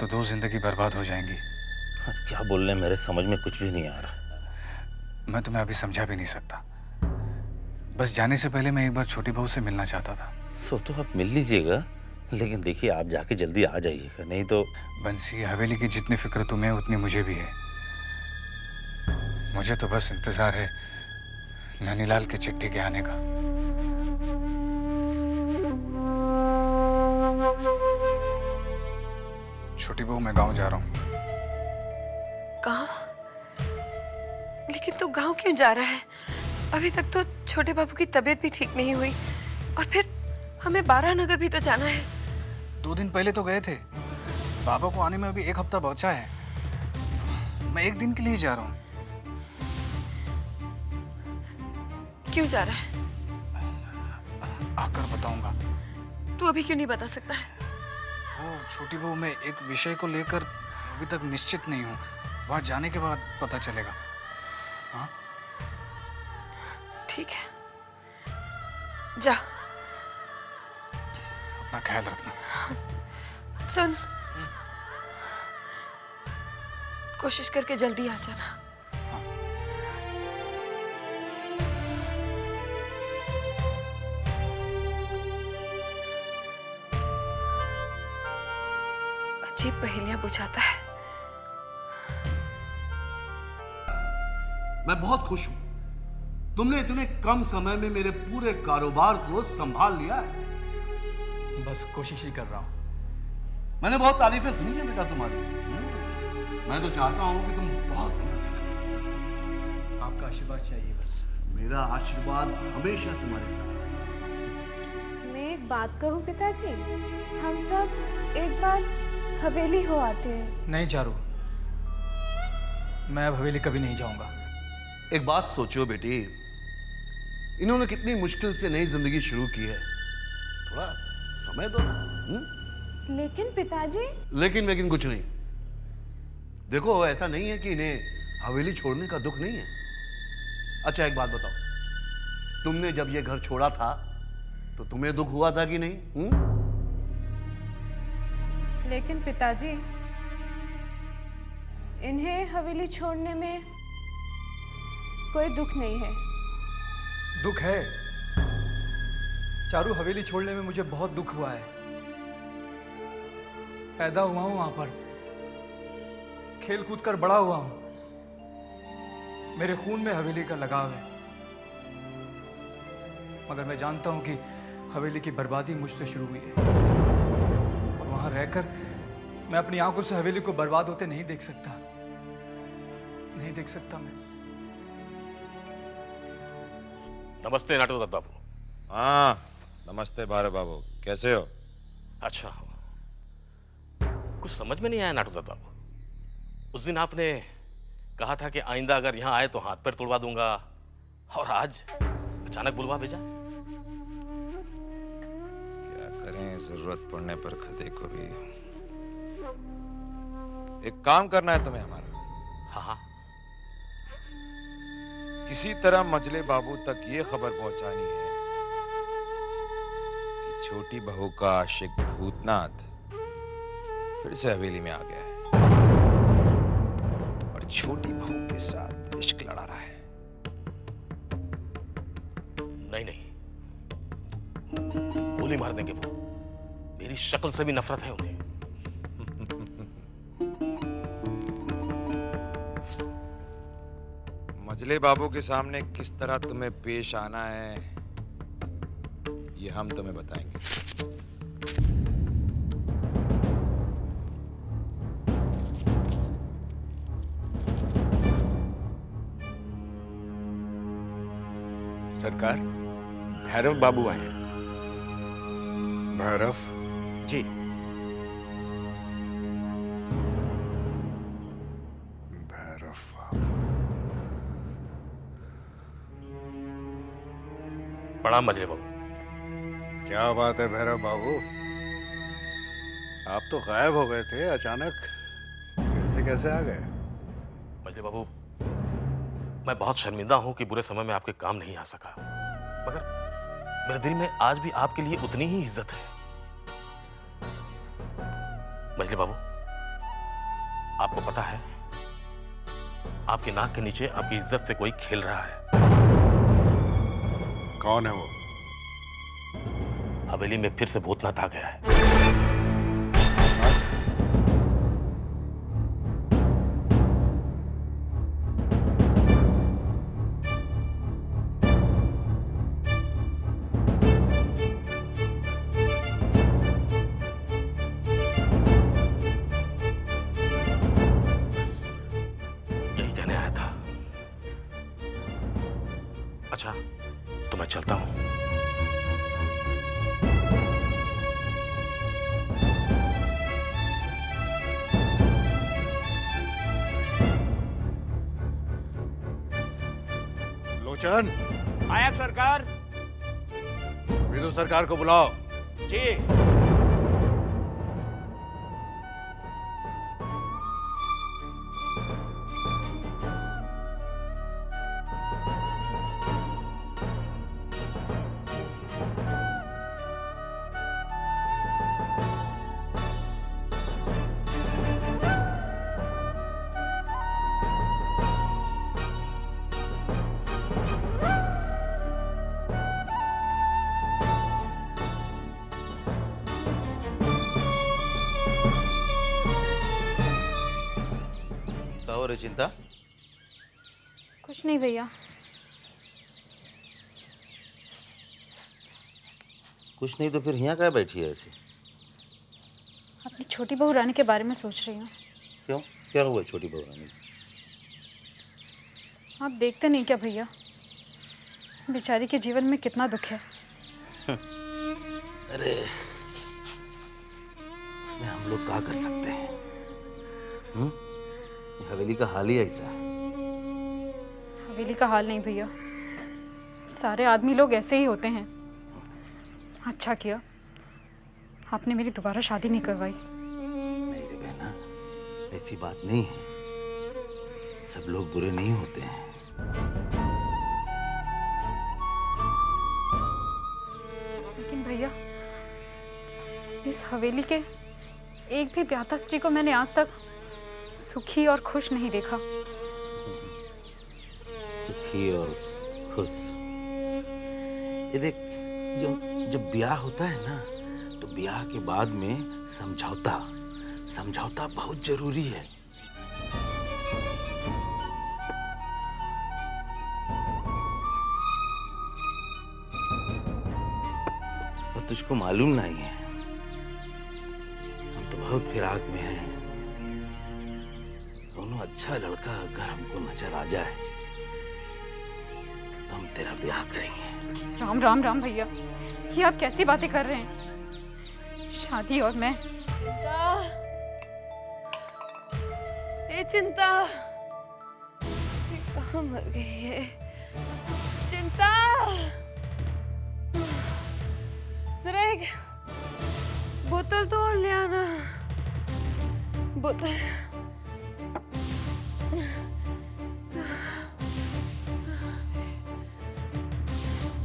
तो 2 जिंदगी बर्बाद हो जाएंगी। क्या बोल रहे हैं, मेरे समझ में कुछ भी नहीं आ रहा। मैं तुम्हें अभी समझा भी नहीं सकता। बस जाने से पहले मैं एक बार छोटी बहू से मिलना चाहता था। सो तो आप मिल लीजिएगा, लेकिन देखिए आप जाके जल्दी आ जाइएगा, नहीं तो। बंसी, हवेली की जितनी फिक्र तुम्हें उतनी मुझे भी है। मुझे तो बस इंतजार है नैनीलाल की चिट्ठी के आने का। छोटी बहू, मैं गांव जा रहा हूँ। गांव? लेकिन तू गांव क्यों जा रहा है? अभी तक तो छोटे बाबू की तबीयत भी ठीक नहीं हुई, और फिर हमें बारानगर भी तो जाना है। 2 दिन पहले तो गए थे। बाबा को आने में अभी 1 हफ्ता बचा है। मैं 1 दिन के लिए जा रहा हूँ। क्यों जा रहा है? आकर बताऊंगा। तू अभी क्यों नहीं बता सकता है? वो छोटी बहू, मैं एक विषय को लेकर अभी तक निश्चित नहीं हूँ। वहां जाने के बाद पता चलेगा। हाँ? ठीक है, जा। अपना ख्याल रखना। सुन, कोशिश करके जल्दी आ जाना। अजीब पहेलियां बुझाता है। मैं बहुत खुश हूं। तुमने इतने कम समय में मेरे पूरे कारोबार को संभाल लिया है। बस कोशिश ही कर रहा हूं। मैंने बहुत तारीफें सुनी है बेटा तुम्हारी। मैं तो चाहता हूं कि तुम बहुत उन्नति करो। आपका आशीर्वाद चाहिए बस। मेरा आशीर्वाद हमेशा तुम्हारे साथ। मैं एक बात कहूं पिताजी, हम सब एक बार हवेली हो आते हैं। नहीं चारू, मैं अब हवेली कभी नहीं जाऊंगा। एक बात सोचो बेटी, इन्होंने कितनी मुश्किल से नई जिंदगी शुरू की है। थोड़ा समय दो ना। लेकिन पिताजी। लेकिन कुछ नहीं। देखो, ऐसा नहीं है कि इन्हें हवेली छोड़ने का दुख नहीं है। अच्छा, एक बात बताओ, तुमने जब ये घर छोड़ा था तो तुम्हें दुख हुआ था कि नहीं? लेकिन पिताजी, इन्हें हवेली छोड़ने में कोई दुख नहीं है। दुख है चारू, हवेली छोड़ने में मुझे बहुत दुख हुआ है। पैदा हुआ हूं वहां पर, खेल कूद कर बड़ा हुआ हूं। मेरे खून में हवेली का लगाव है। मगर मैं जानता हूं कि हवेली की बर्बादी मुझसे शुरू हुई है, और वहां रहकर मैं अपनी आंखों से हवेली को बर्बाद होते नहीं देख सकता। नहीं देख सकता मैं। नमस्ते नाटू दत्त बाबू। हाँ, नमस्ते भारे बाबू, कैसे हो? अच्छा हो। कुछ समझ में नहीं आया नाटू दत्त बाबू। उस दिन आपने कहा था कि आइंदा अगर यहाँ आए तो हाथ पैर तोड़वा दूंगा, और आज अचानक बुलवा भेजा। क्या करें, जरूरत पड़ने पर खदे को भी। एक काम करना है तुम्हें हमारा। हाँ हाँ। किसी तरह मजले बाबू तक ये खबर पहुंचानी है कि छोटी बहू का आशिक भूतनाथ फिर से हवेली में आ गया है और छोटी बहू के साथ इश्क लड़ा रहा है। नहीं नहीं, गोली मार देंगे वो। मेरी शक्ल से भी नफरत है उन्हें। मजले बाबू के सामने किस तरह तुम्हें पेश आना है ये हम तुम्हें बताएंगे। सरकार, भैरव बाबू आए हैं। भैरव जी। भैरव प्रणाम मजले बाबू। क्या बात है भैरव बाबू, आप तो गायब हो गए थे, अचानक फिर से कैसे आ गए? मजले बाबू, मैं बहुत शर्मिंदा हूं कि बुरे समय में आपके काम नहीं आ सका, मगर मेरे दिल में आज भी आपके लिए उतनी ही इज्जत है। मजले बाबू, आपको पता है आपकी नाक के नीचे आपकी इज्जत से कोई खेल रहा है। कौन है वो? हवेली में फिर से भूतनाथ आ गया है। यही कहने आया था। अच्छा, तो मैं चलता हूं। लोचन, आया सरकार। विदु सरकार को बुलाओ। जी। क्या हो रही चिंता? कुछ नहीं भैया। कुछ नहीं तो फिर यहाँ क्या बैठी है ऐसे? अपनी छोटी बहू रानी के बारे में सोच रही हूँ। क्यों, क्या हुआ छोटी बहू रानी? आप देखते नहीं क्या भैया, बेचारी के जीवन में कितना दुख है। अरे उसमें हम लोग क्या कर सकते हैं? हवेली का हाल ही ऐसा है। हवेली का हाल नहीं भैया, सारे आदमी लोग ऐसे ही होते हैं। अच्छा किया आपने मेरी दोबारा शादी नहीं करवाई। नहीं रे बहना, ऐसी बात नहीं है। सब लोग बुरे नहीं होते हैं। लेकिन भैया, इस हवेली के एक भी ब्याहता स्त्री को मैंने आज तक सुखी और खुश नहीं देखा। सुखी और खुश? ये देख, जब ब्याह होता है ना, तो ब्याह के बाद में समझौता बहुत जरूरी है। और तुझको मालूम नहीं है, हम तो बहुत फिराक में हैं। दोनों अच्छा लड़का अगर हमको नजर आ जाए तो हम तेरा ब्याह करेंगे। राम राम राम भैया, ये आप कैसी बातें कर रहे हैं? शादी और मैं? चिंता, ए चिंता, मर गई है। चिंता, जरा एक बोतल तो और ले आना। बोतल।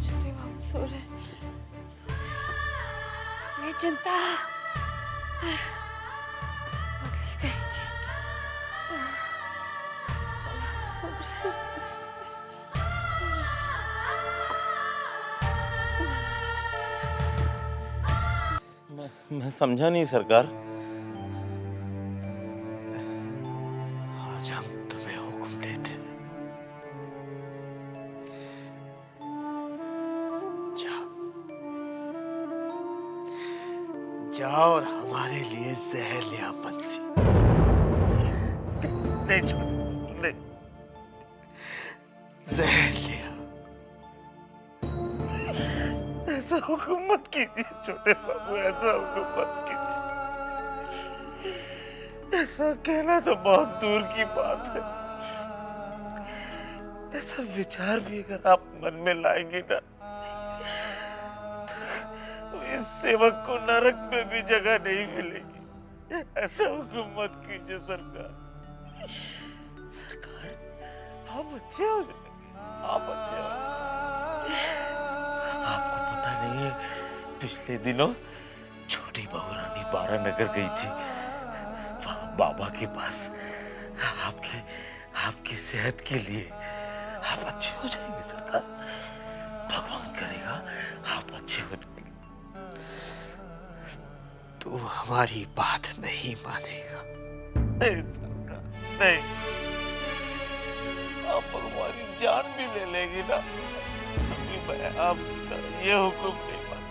छोटे बाबू सो रहे। ये चिंता पगले कहेंगे। मैं समझा नहीं सरकार। आज हम तुम्हें हुक्म देते हैं, जाओ जाओ और हमारे लिए जहर ले आओ बंसी। नहीं छोड़, नहीं, जहर ले आओ। ऐसा हुक्म मत कीजिए छोटे बाबू, ऐसा हुक्म मत कीजिए। ऐसा कहना तो बहुत दूर की बात है। ऐसा विचार भी अगर आप मन में लाएंगे ना तो इस सेवक को नरक में भी जगह नहीं मिलेगी। ऐसा हुक्म मत कीजिए सरकार। सरकार, आप अच्छे हो जाएंगे, आप अच्छे हो जाएंगे। आपको पता नहीं है, पिछले दिनों छोटी बहू रानी बारानगर गई थी बाबा के पास आपकी सेहत के लिए। आप अच्छे हो जाएंगे सरकार, भगवान करेगा आप अच्छे हो जाएंगे। तू हमारी बात नहीं मानेगा। नहीं सरकार, नहीं। आप हमारी जान भी ले लेगी ना तो भी मैं आपका ये हुक्म नहीं मानूंगा।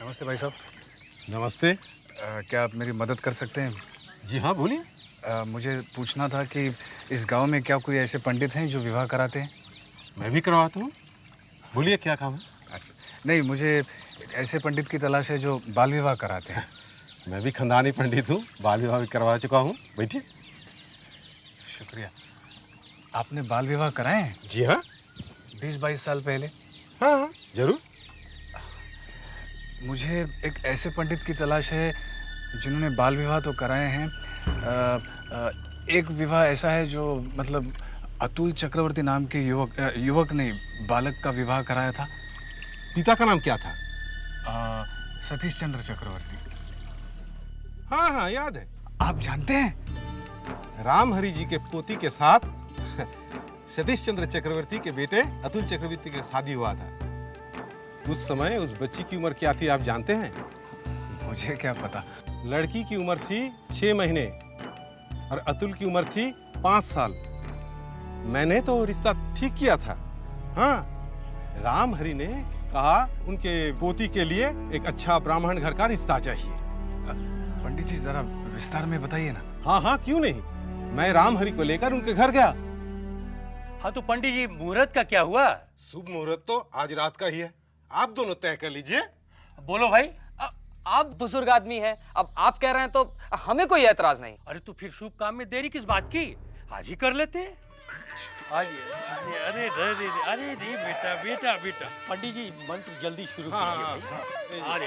नमस्ते भाई साहब। नमस्ते। क्या आप मेरी मदद कर सकते हैं? जी हाँ, बोलिए। मुझे पूछना था कि इस गांव में क्या कोई ऐसे पंडित हैं जो विवाह कराते हैं? मैं भी करवाता हूँ, बोलिए क्या काम है? अच्छा, नहीं, मुझे ऐसे पंडित की तलाश है जो बाल विवाह कराते हैं। मैं भी खानदानी पंडित हूँ, बाल विवाह भी करवा चुका हूँ। बैठिए। शुक्रिया। आपने बाल विवाह कराए हैं? जी हाँ। 20-22 साल पहले? हाँ हाँ, जरूर। मुझे एक ऐसे पंडित की तलाश है जिन्होंने बाल विवाह तो कराए हैं। एक विवाह ऐसा है जो मतलब अतुल चक्रवर्ती नाम के युवक ने बालक का विवाह कराया था। पिता का नाम क्या था? सतीश चंद्र चक्रवर्ती। हाँ हाँ, याद है। आप जानते हैं? राम हरि जी के पोती के साथ सतीश चंद्र चक्रवर्ती के बेटे अतुल चक्रवर्ती का शादी हुआ था। उस समय उस बच्ची की उम्र क्या थी आप जानते हैं? मुझे क्या पता। लड़की की उम्र थी 6 महीने और अतुल की उम्र थी 5 साल। मैंने तो रिश्ता ठीक किया था। हाँ, राम हरि ने कहा उनके पोती के लिए एक अच्छा ब्राह्मण घर का रिश्ता चाहिए। पंडित जी जरा विस्तार में बताइए ना। हाँ हाँ, क्यों नहीं। मैं राम हरि को लेकर उनके घर गया। हाँ तो पंडित जी, मुहूर्त का क्या हुआ? शुभ मुहूर्त तो आज रात का ही है, आप दोनों तय कर लीजिए। बोलो भाई। आप बुजुर्ग आदमी हैं, अब आप कह रहे हैं तो हमें कोई एतराज नहीं। अरे तो फिर शुभ काम में देरी किस बात की? आज ही कर लेते हैं। अरे अरे अरे अरे नहीं बेटा बेटा बेटा, पंडित जी मंत्र जल्दी शुरू कीजिए। अरे अरे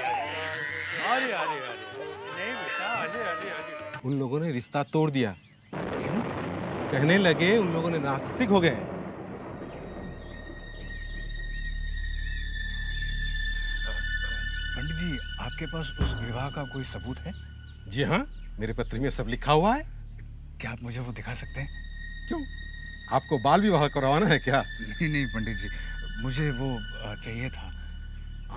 अरे अरे नहीं बेटा, अरे अरे अरे। उन लोगों ने रिश्ता तोड़ दिया। क्यों? कहने लगे उन लोगों ने नास्तिक हो गए। पंडित जी, आपके पास उस विवाह का कोई सबूत है? जी हाँ, मेरे पत्र में सब लिखा हुआ है। क्या आप मुझे वो दिखा सकते हैं? क्यों, आपको बाल विवाह करवाना है क्या? नहीं नहीं पंडित जी, मुझे वो चाहिए था।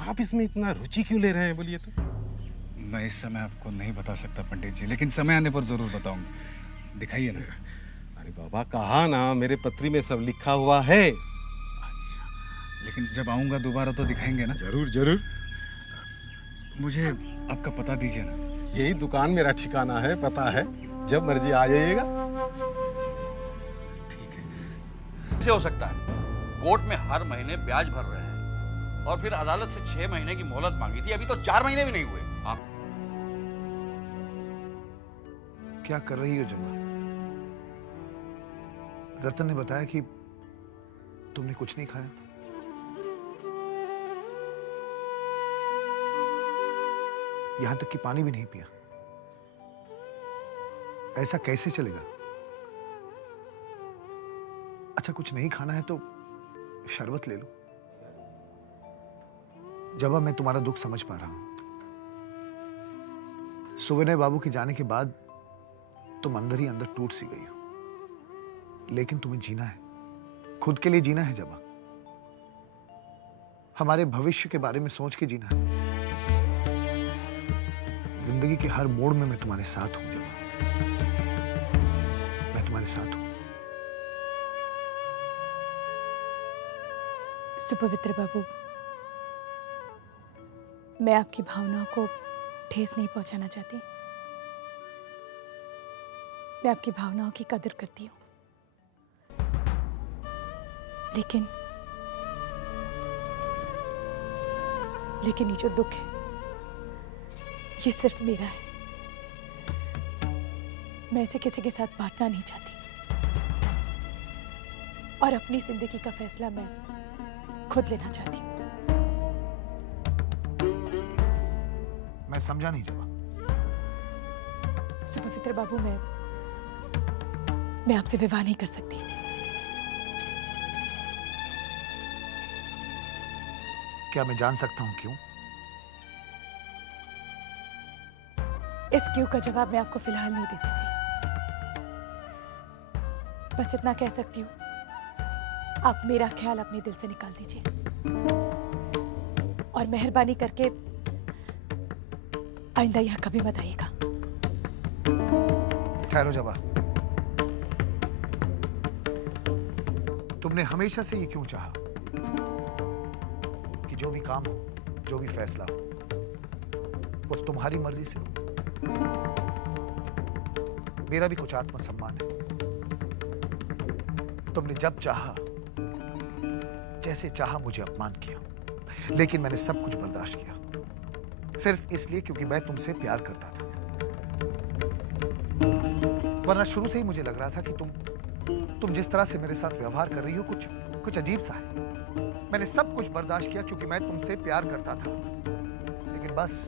आप इसमें इतना रुचि क्यों ले रहे हैं, बोलिए तो। मैं इस समय आपको नहीं बता सकता पंडित जी, लेकिन समय आने पर जरूर बताऊंगा। दिखाइए ना। अरे बाबा, कहा ना मेरे पत्री में सब लिखा हुआ है। अच्छा, लेकिन जब आऊंगा दोबारा तो दिखाएंगे ना? जरूर जरूर। मुझे आपका पता दीजिए ना। यही दुकान मेरा ठिकाना है, पता है, जब मर्जी आ जाइएगा। कैसे हो सकता है? कोर्ट में हर महीने ब्याज भर रहे हैं और फिर अदालत से 6 महीने की मोहलत मांगी थी, अभी तो 4 महीने भी नहीं हुए। आप क्या कर रही हो जमा? रतन ने बताया कि तुमने कुछ नहीं खाया। यहां तक कि पानी भी नहीं पिया। ऐसा कैसे चलेगा? अच्छा, कुछ नहीं खाना है तो शरबत ले लो। जब मैं तुम्हारा दुख समझ पा रहा हूं। सुविनय बाबू के जाने के बाद तुम अंदर ही अंदर टूट सी गई हो, लेकिन तुम्हें जीना है, खुद के लिए जीना है जबा। हमारे भविष्य के बारे में सोच के जीना है। जिंदगी के हर मोड़ में मैं तुम्हारे साथ हूं जबा, मैं तुम्हारे साथ हूं। सुपवित्र बाबू, मैं आपकी भावनाओं को ठेस नहीं पहुंचाना चाहती। मैं आपकी भावनाओं की कदर करती हूं, लेकिन ये जो दुख है, ये सिर्फ मेरा है। मैं इसे किसी के साथ बांटना नहीं चाहती और अपनी जिंदगी का फैसला मैं खुद लेना चाहती हूँ। मैं समझा नहीं जबा। सुपवित्र बाबू, मैं आपसे विवाह नहीं कर सकती। क्या मैं जान सकता हूं क्यों? इस क्यों का जवाब मैं आपको फिलहाल नहीं दे सकती। बस इतना कह सकती हूँ, आप मेरा ख्याल अपने दिल से निकाल दीजिए और मेहरबानी करके आइंदा यहाँ कभी मत आइएगा। ठहरो जबा, तुमने हमेशा से ये क्यों चाहा कि जो भी काम हो, जो भी फैसला हो, वो तुम्हारी मर्जी से हो? मेरा भी कुछ आत्मसम्मान है। तुमने जब चाहा, जैसे चाहा मुझे अपमान किया, लेकिन मैंने सब कुछ बर्दाश्त किया, सिर्फ इसलिए क्योंकि मैं तुमसे प्यार करता था। वरना शुरू से ही मुझे लग रहा था कि तुम जिस तरह से मेरे साथ व्यवहार कर रही हो, कुछ अजीब सा है। मैंने सब कुछ बर्दाश्त किया क्योंकि मैं तुमसे प्यार करता था, लेकिन बस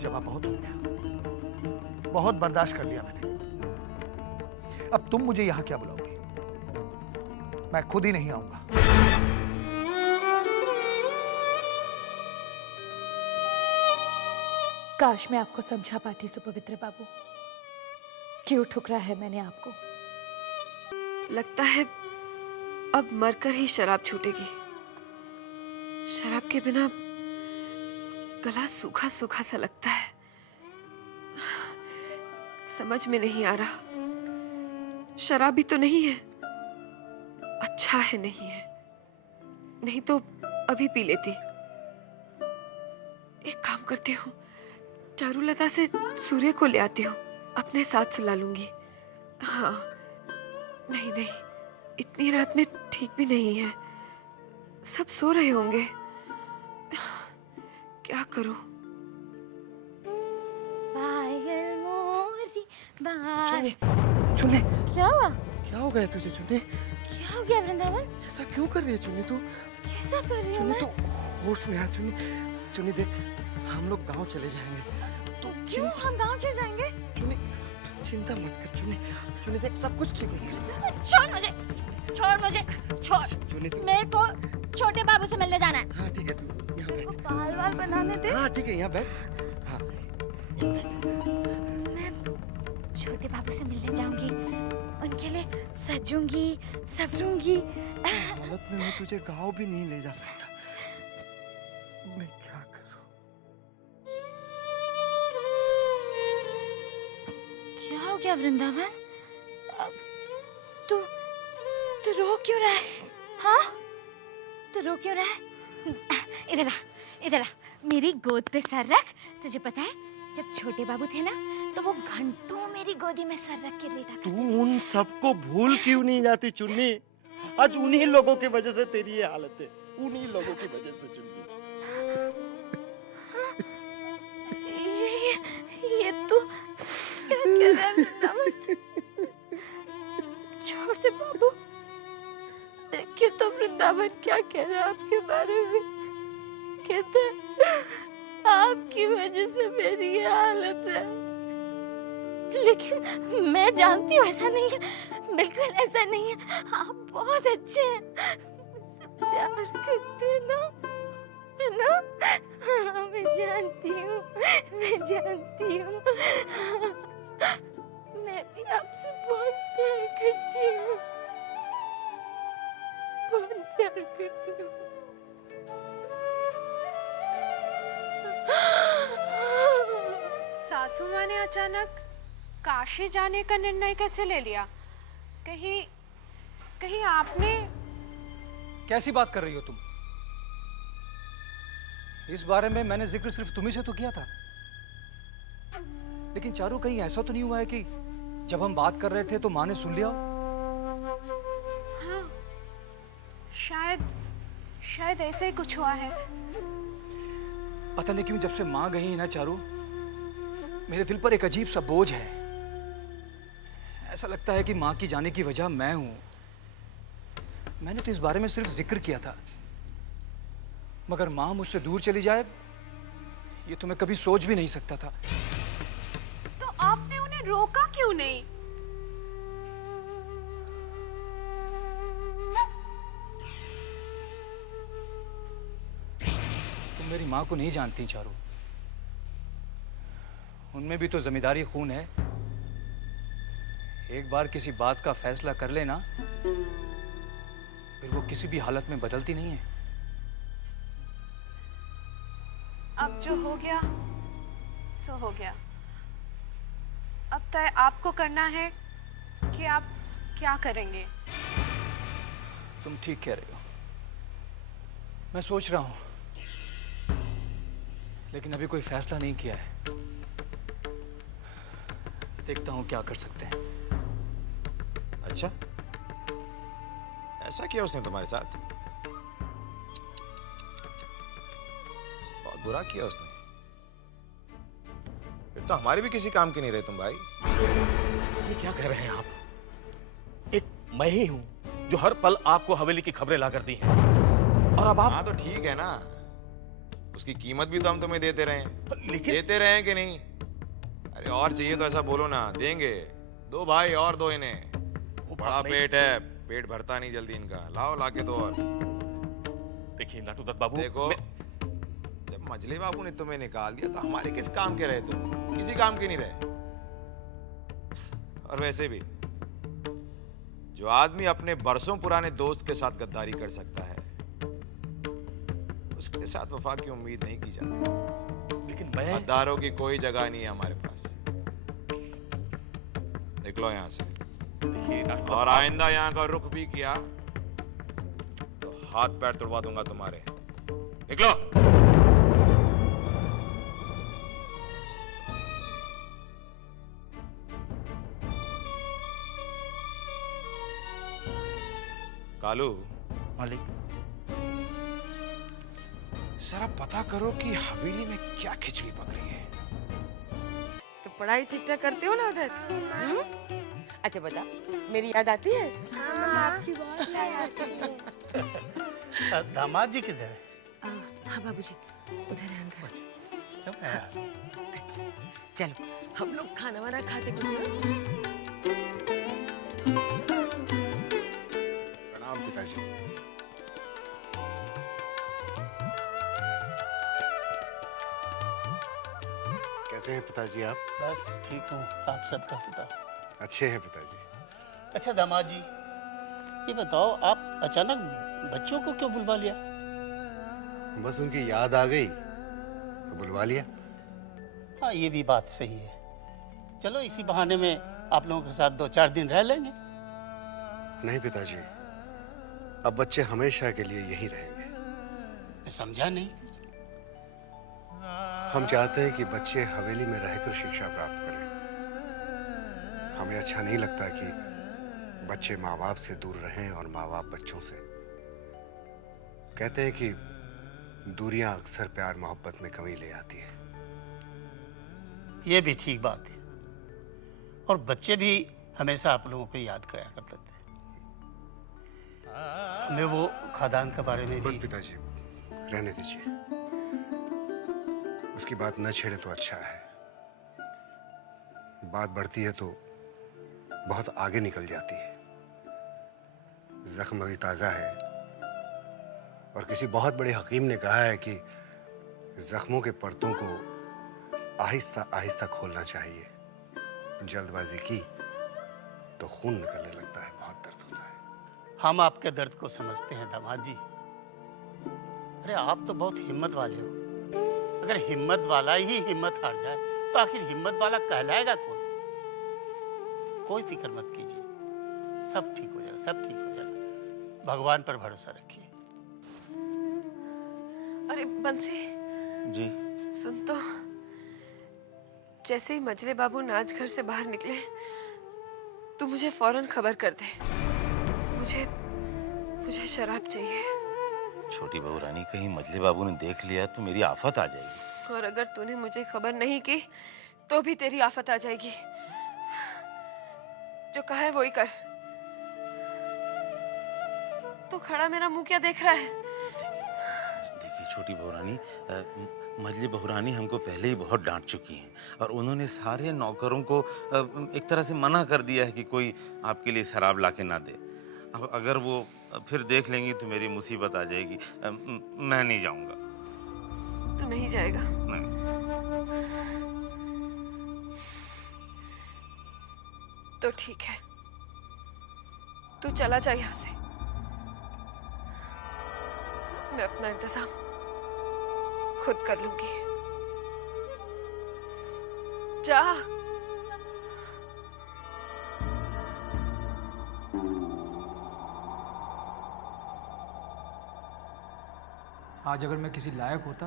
जब बहुत हो गया, बहुत बर्दाश्त कर लिया मैंने। अब तुम मुझे यहां क्या बुलाओगी? मैं खुद ही नहीं आऊंगा। काश मैं आपको समझा पाती सुपवित्र बाबू, क्यों ठुकरा है मैंने आपको। लगता है अब मरकर ही शराब छूटेगी। शराब के बिना गला सूखा सूखा सा लगता है। समझ में नहीं आ रहा, शराबी तो नहीं है, अच्छा है नहीं है, नहीं तो अभी पी लेती। एक काम करती हूँ, चारुलता से सूर्य को ले आती हूँ, अपने साथ सुला लूंगी। हाँ, नहीं, इतनी रात में ठीक भी नहीं है, सब सो रहे होंगे। क्या करूं? चुन्नी, क्या हुआ? क्या हो गया तुझे चुन्नी? क्या हो गया वृंदावन? ऐसा क्यों कर रही है चुन्नी तू? कैसा कर रही चुन्नी हूँ तू होश में आ चुन्नी। चुन्नी देख, हम लोग गांव चले जाएंगे। तू क्यों हम गांव चले जाएंगे? चुन्नी चिंता मत कर चुन्नी। चुन्नी देख, सब कुछ ठीक हो गया। छोड़ मुझे, छोड़। चुन्नी तू, मेरे को छोटे बाबू से मिलने जाना है। हाँ ठीक है, तू यहाँ बैठ। बाल बनाने दे। हाँ ठीक है, यहाँ बैठ। हाँ, मैं छोटे बाबू से मिलने जाऊंगी, उनके लिए सजूंगी, सवरूंगी। हालत में मैं तुझे गांव भी नहीं ले जा सकता। मैं क्या करूं? क्या हो गया वृंदावन? तू रो क्यों रहा है? हाँ, तू रो क्यों रहा है? इधर आ, मेरी गोद पे सर रख। तुझे पता है जब छोटे बाबू थे ना तो वो घंटों मेरी गोदी में सर रख के लेटा तू उन सबको भूल क्यों नहीं जाती चुन्नी? आज उन्हीं लोगों की वजह से तेरी ये हालत है, उन्हीं लोगों की वजह से चुन्नी। ये तू क्या कह रहा है वृंदावन? छोटे बाबू, देखिए तो वृंदावन क्या कह रहा है आपके बारे में। कहते हैं आपकी वजह से मेरी ये हालत है, लेकिन मैं जानती हूँ ऐसा नहीं है, बिल्कुल ऐसा नहीं है। आप बहुत अच्छे हैं, मुझसे प्यार करते हैं ना, है ना? हाँ, मैं जानती हूँ, मैं जानती हूँ। मैं भी आपसे बहुत प्यार करती हूँ, बहुत प्यार करती हूँ। सासू माँ ने अचानक काशी जाने का निर्णय कैसे ले लिया? कहीं आपने... कैसी बात कर रही हो तुम? इस बारे में मैंने जिक्र सिर्फ तुम्ही से तो किया था, लेकिन चारू कहीं ऐसा तो नहीं हुआ है कि जब हम बात कर रहे थे तो माँ ने सुन लिया हो? हाँ, शायद ऐसा ही कुछ हुआ है। पता नहीं क्यों जब से माँ गई है ना चारू, मेरे दिल पर एक अजीब सा बोझ है। ऐसा लगता है कि माँ की जाने की वजह मैं हूं। मैंने तो इस बारे में सिर्फ जिक्र किया था, मगर माँ मुझसे दूर चली जाए ये तो मैं कभी सोच भी नहीं सकता था। तो आपने उन्हें रोका क्यों नहीं? तुम मेरी माँ को नहीं जानती चारू, उनमें भी तो जिम्मेदारी खून है। एक बार किसी बात का फैसला कर लेना, फिर वो किसी भी हालत में बदलती नहीं है। अब जो हो गया सो हो गया। अब तय आपको करना है कि आप क्या करेंगे। तुम ठीक कह रहे हो, मैं सोच रहा हूं, लेकिन अभी कोई फैसला नहीं किया है। देखता हूं क्या कर सकते हैं। अच्छा, ऐसा किया उसने तुम्हारे साथ? बहुत बुरा किया उसने। फिर तो हमारे भी किसी काम के नहीं रहे तुम भाई। ये क्या कह रहे हैं आप? एक मैं ही हूं जो हर पल आपको हवेली की खबरें ला कर दी हैं, और अब आप... हाँ तो ठीक है ना, उसकी कीमत भी तो हम तुम्हें देते रहे हैं। देते रहे हैं कि नहीं? अरे और चाहिए तो ऐसा बोलो ना, देंगे। दो भाई और दो इन्हें, बड़ा पेट है, पेट भरता नहीं जल्दी इनका। लाओ लाके दो और। देखिए नाटूदत्त बाबू, देखो जब मजले बाबू ने तुम्हें निकाल दिया तो हमारे किस काम के रहे तुम? किसी काम के नहीं रहे। और वैसे भी जो आदमी अपने बरसों पुराने दोस्त के साथ गद्दारी कर सकता है, उसके साथ वफा की उम्मीद नहीं की जाती। लेकिन मैं... गद्दारों की कोई जगह नहीं है हमारे पास। निकलो यहां से। और आइंदा यहाँ का रुख भी किया तो हाथ पैर तोड़वा दूंगा तुम्हारे। निकलो। कालू, मालिक, जरा पता करो कि हवेली में क्या खिचड़ी पक रही है। तो पढ़ाई ठीक ठाक करते हो ना उधर? अच्छा बता, मेरी याद आती है? आपकी बहुत याद आती है। दामाद जी किधर है? हाँ बाबूजी, उधर है अंदर। अच्छा, चलो हम लोग खाना वाना खाते कुछ। प्रणाम पिताजी। कैसे हैं पिताजी आप? बस ठीक हूँ, आप सबका पिता। अच्छे हैं पिताजी। अच्छा दामाद जी, ये बताओ आप अचानक बच्चों को क्यों बुलवा लिया? बस उनकी याद आ गई तो बुलवा लिया। हाँ ये भी बात सही है। चलो इसी बहाने में आप लोगों के साथ 2-4 दिन रह लेंगे। नहीं पिताजी, अब बच्चे हमेशा के लिए यहीं रहेंगे। मैं समझा नहीं। हम चाहते हैं कि बच्चे हवेली में रहकर शिक्षा प्राप्त करें। हमें अच्छा नहीं लगता कि बच्चे माँ बाप से दूर रहें और माँ बाप बच्चों से। कहते हैं कि दूरियां अक्सर प्यार मोहब्बत में कमी ले आती है। ये भी ठीक बात है, और बच्चे भी हमेशा आप लोगों को याद कराया करते थे। हमें वो खादान के बारे में बस पिताजी, रहने दीजिए। उसकी बात न छेड़े तो अच्छा है। बात बढ़ती है तो बहुत आगे निकल जाती है। जख्म अभी ताजा है, और किसी बहुत बड़े हकीम ने कहा है कि जख्मों के परतों को आहिस्ता आहिस्ता खोलना चाहिए। जल्दबाजी की तो खून निकलने लगता है, बहुत दर्द होता है। हम आपके दर्द को समझते हैं दामाद जी। अरे आप तो बहुत हिम्मत वाले हो। अगर हिम्मत वाला ही हिम्मत हार जाए तो आखिर हिम्मत वाला कहलाएगा कौन? कोई फिक्र मत कीजिए, सब ठीक हो जाएगा, सब ठीक हो जाएगा। भगवान पर भरोसा रखिए। अरे बंसी जी। सुन तो, जैसे ही मजले बाबू नाच घर से बाहर निकले तू मुझे फौरन खबर कर दे। मुझे शराब चाहिए। छोटी बहू रानी, कहीं मजले बाबू ने देख लिया तो मेरी आफत आ जाएगी। और अगर तूने मुझे खबर नहीं की तो भी तेरी आफत आ जाएगी। जो कहा है वही कर। तू खड़ा मेरा मुंह क्या देख रहा है? देखिए छोटी बहू रानी, मजली बहू रानी हमको पहले ही बहुत डांट चुकी हैं, और उन्होंने सारे नौकरों को एक तरह से मना कर दिया है कि कोई आपके लिए शराब लाके ना दे। अब अगर वो फिर देख लेंगी तो मेरी मुसीबत आ जाएगी। मैं नहीं जाऊंगा। तू नहीं जाएगा? नहीं। तो ठीक है, तू चला जा यहां से। मैं अपना इंतजाम खुद कर लूंगी। जा। आज अगर मैं किसी लायक होता,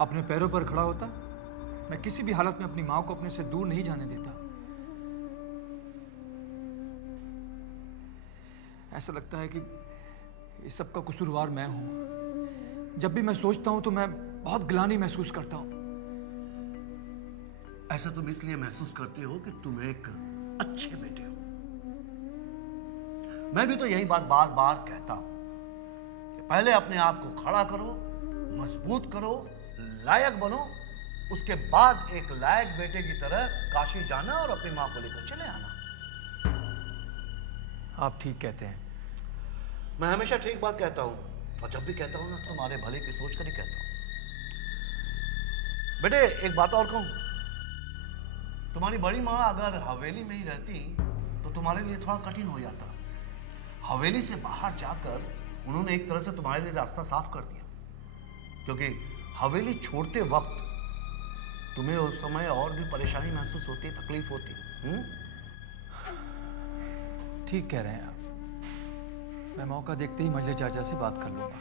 अपने पैरों पर खड़ा होता, मैं किसी भी हालत में अपनी माँ को अपने से दूर नहीं जाने देता। ऐसा लगता है कि इस सब का कसूरवार मैं हूं। जब भी मैं सोचता हूं तो मैं बहुत ग्लानि महसूस करता हूं। ऐसा तुम इसलिए महसूस करते हो कि तुम एक अच्छे बेटे हो। मैं भी तो यही बात बार बार कहता हूं कि पहले अपने आप को खड़ा करो, मजबूत करो, लायक बनो, उसके बाद एक लायक बेटे की तरह काशी जाना और अपनी मां को लेकर चले आना। आप ठीक कहते हैं। मैं हमेशा ठीक बात कहता हूं, और जब भी कहता हूं ना, तुम्हारे भले की सोच कर ही कहता हूं। बेटे एक बात और कहूं, तुम्हारी बड़ी माँ अगर हवेली में ही रहती तो तुम्हारे लिए थोड़ा कठिन हो जाता। हवेली से बाहर जाकर उन्होंने एक तरह से तुम्हारे लिए रास्ता साफ कर दिया, क्योंकि हवेली छोड़ते वक्त तुम्हें उस समय और भी परेशानी महसूस होती, तकलीफ होती। ठीक कह रहे हैं आप। मैं मौका देखते ही मजले चाचा से बात कर लूंगा।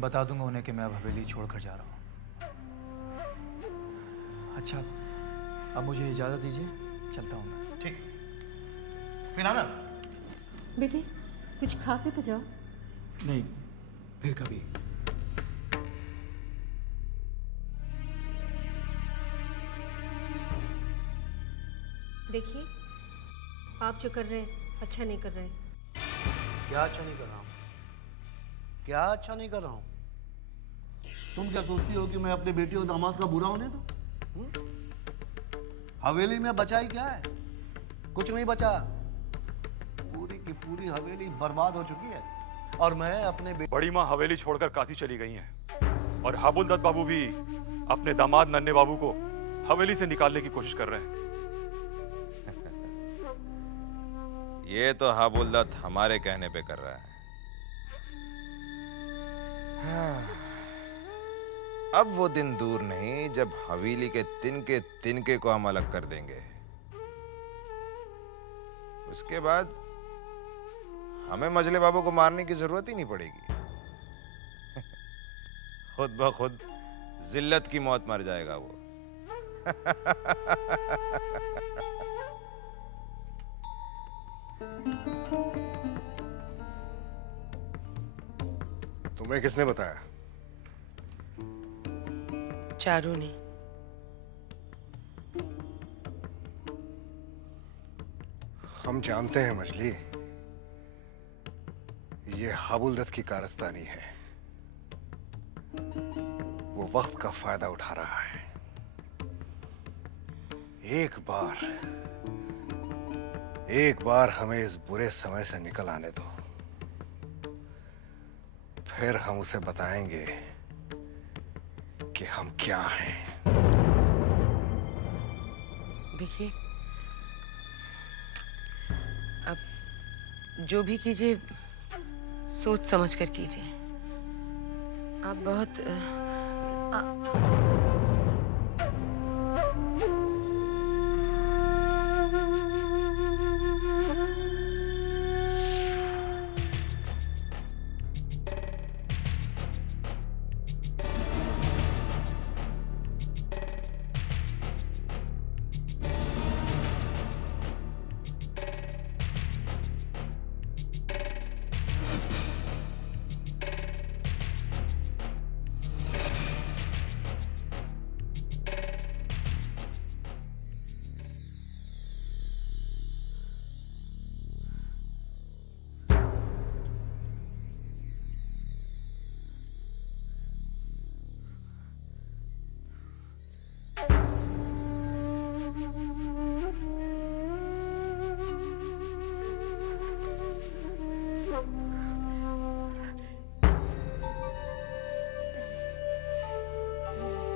बता दूंगा उन्हें कि मैं अब हवेली छोड़कर जा रहा हूँ। अच्छा, अब मुझे इजाजत दीजिए, चलता हूँ मैं। ठीक, फिर आना। बेटे कुछ खा के तो जाओ। नहीं, फिर कभी। देखिए, आप जो कर रहे हैं अच्छा नहीं कर रहे हैं। क्या अच्छा नहीं कर रहा हूं? क्या अच्छा नहीं कर रहा हूं? तुम क्या सोचती हो कि मैं अपने बेटे और दामाद का बुरा होने दूं? हवेली में बचा ही क्या है? कुछ नहीं बचा। पूरी की पूरी हवेली बर्बाद हो चुकी है, और मैं अपने बड़ी माँ हवेली छोड़कर काशी चली गई हैं, और हाबुल दत्त बाबू भी अपने दामाद नन्हे बाबू को हवेली से निकालने की कोशिश कर रहे हैं। ये तो हाबुल दत्त हमारे कहने पे कर रहा है। अब वो दिन दूर नहीं जब हवेली के तिनके को हम अलग कर देंगे। उसके बाद हमें मजले बाबू को मारने की जरूरत ही नहीं पड़ेगी। खुद ब खुद जिल्लत की मौत मर जाएगा वो। तुम्हें किसने बताया? चारू ने। हम जानते हैं मजली, ये हाबुलदत्त की कारस्तानी है। वो वक्त का फायदा उठा रहा है। एक बार हमें इस बुरे समय से निकल आने दो, फिर हम उसे बताएंगे कि हम क्या हैं। देखिए, अब जो भी कीजिए सोच समझ कर कीजिए। आप बहुत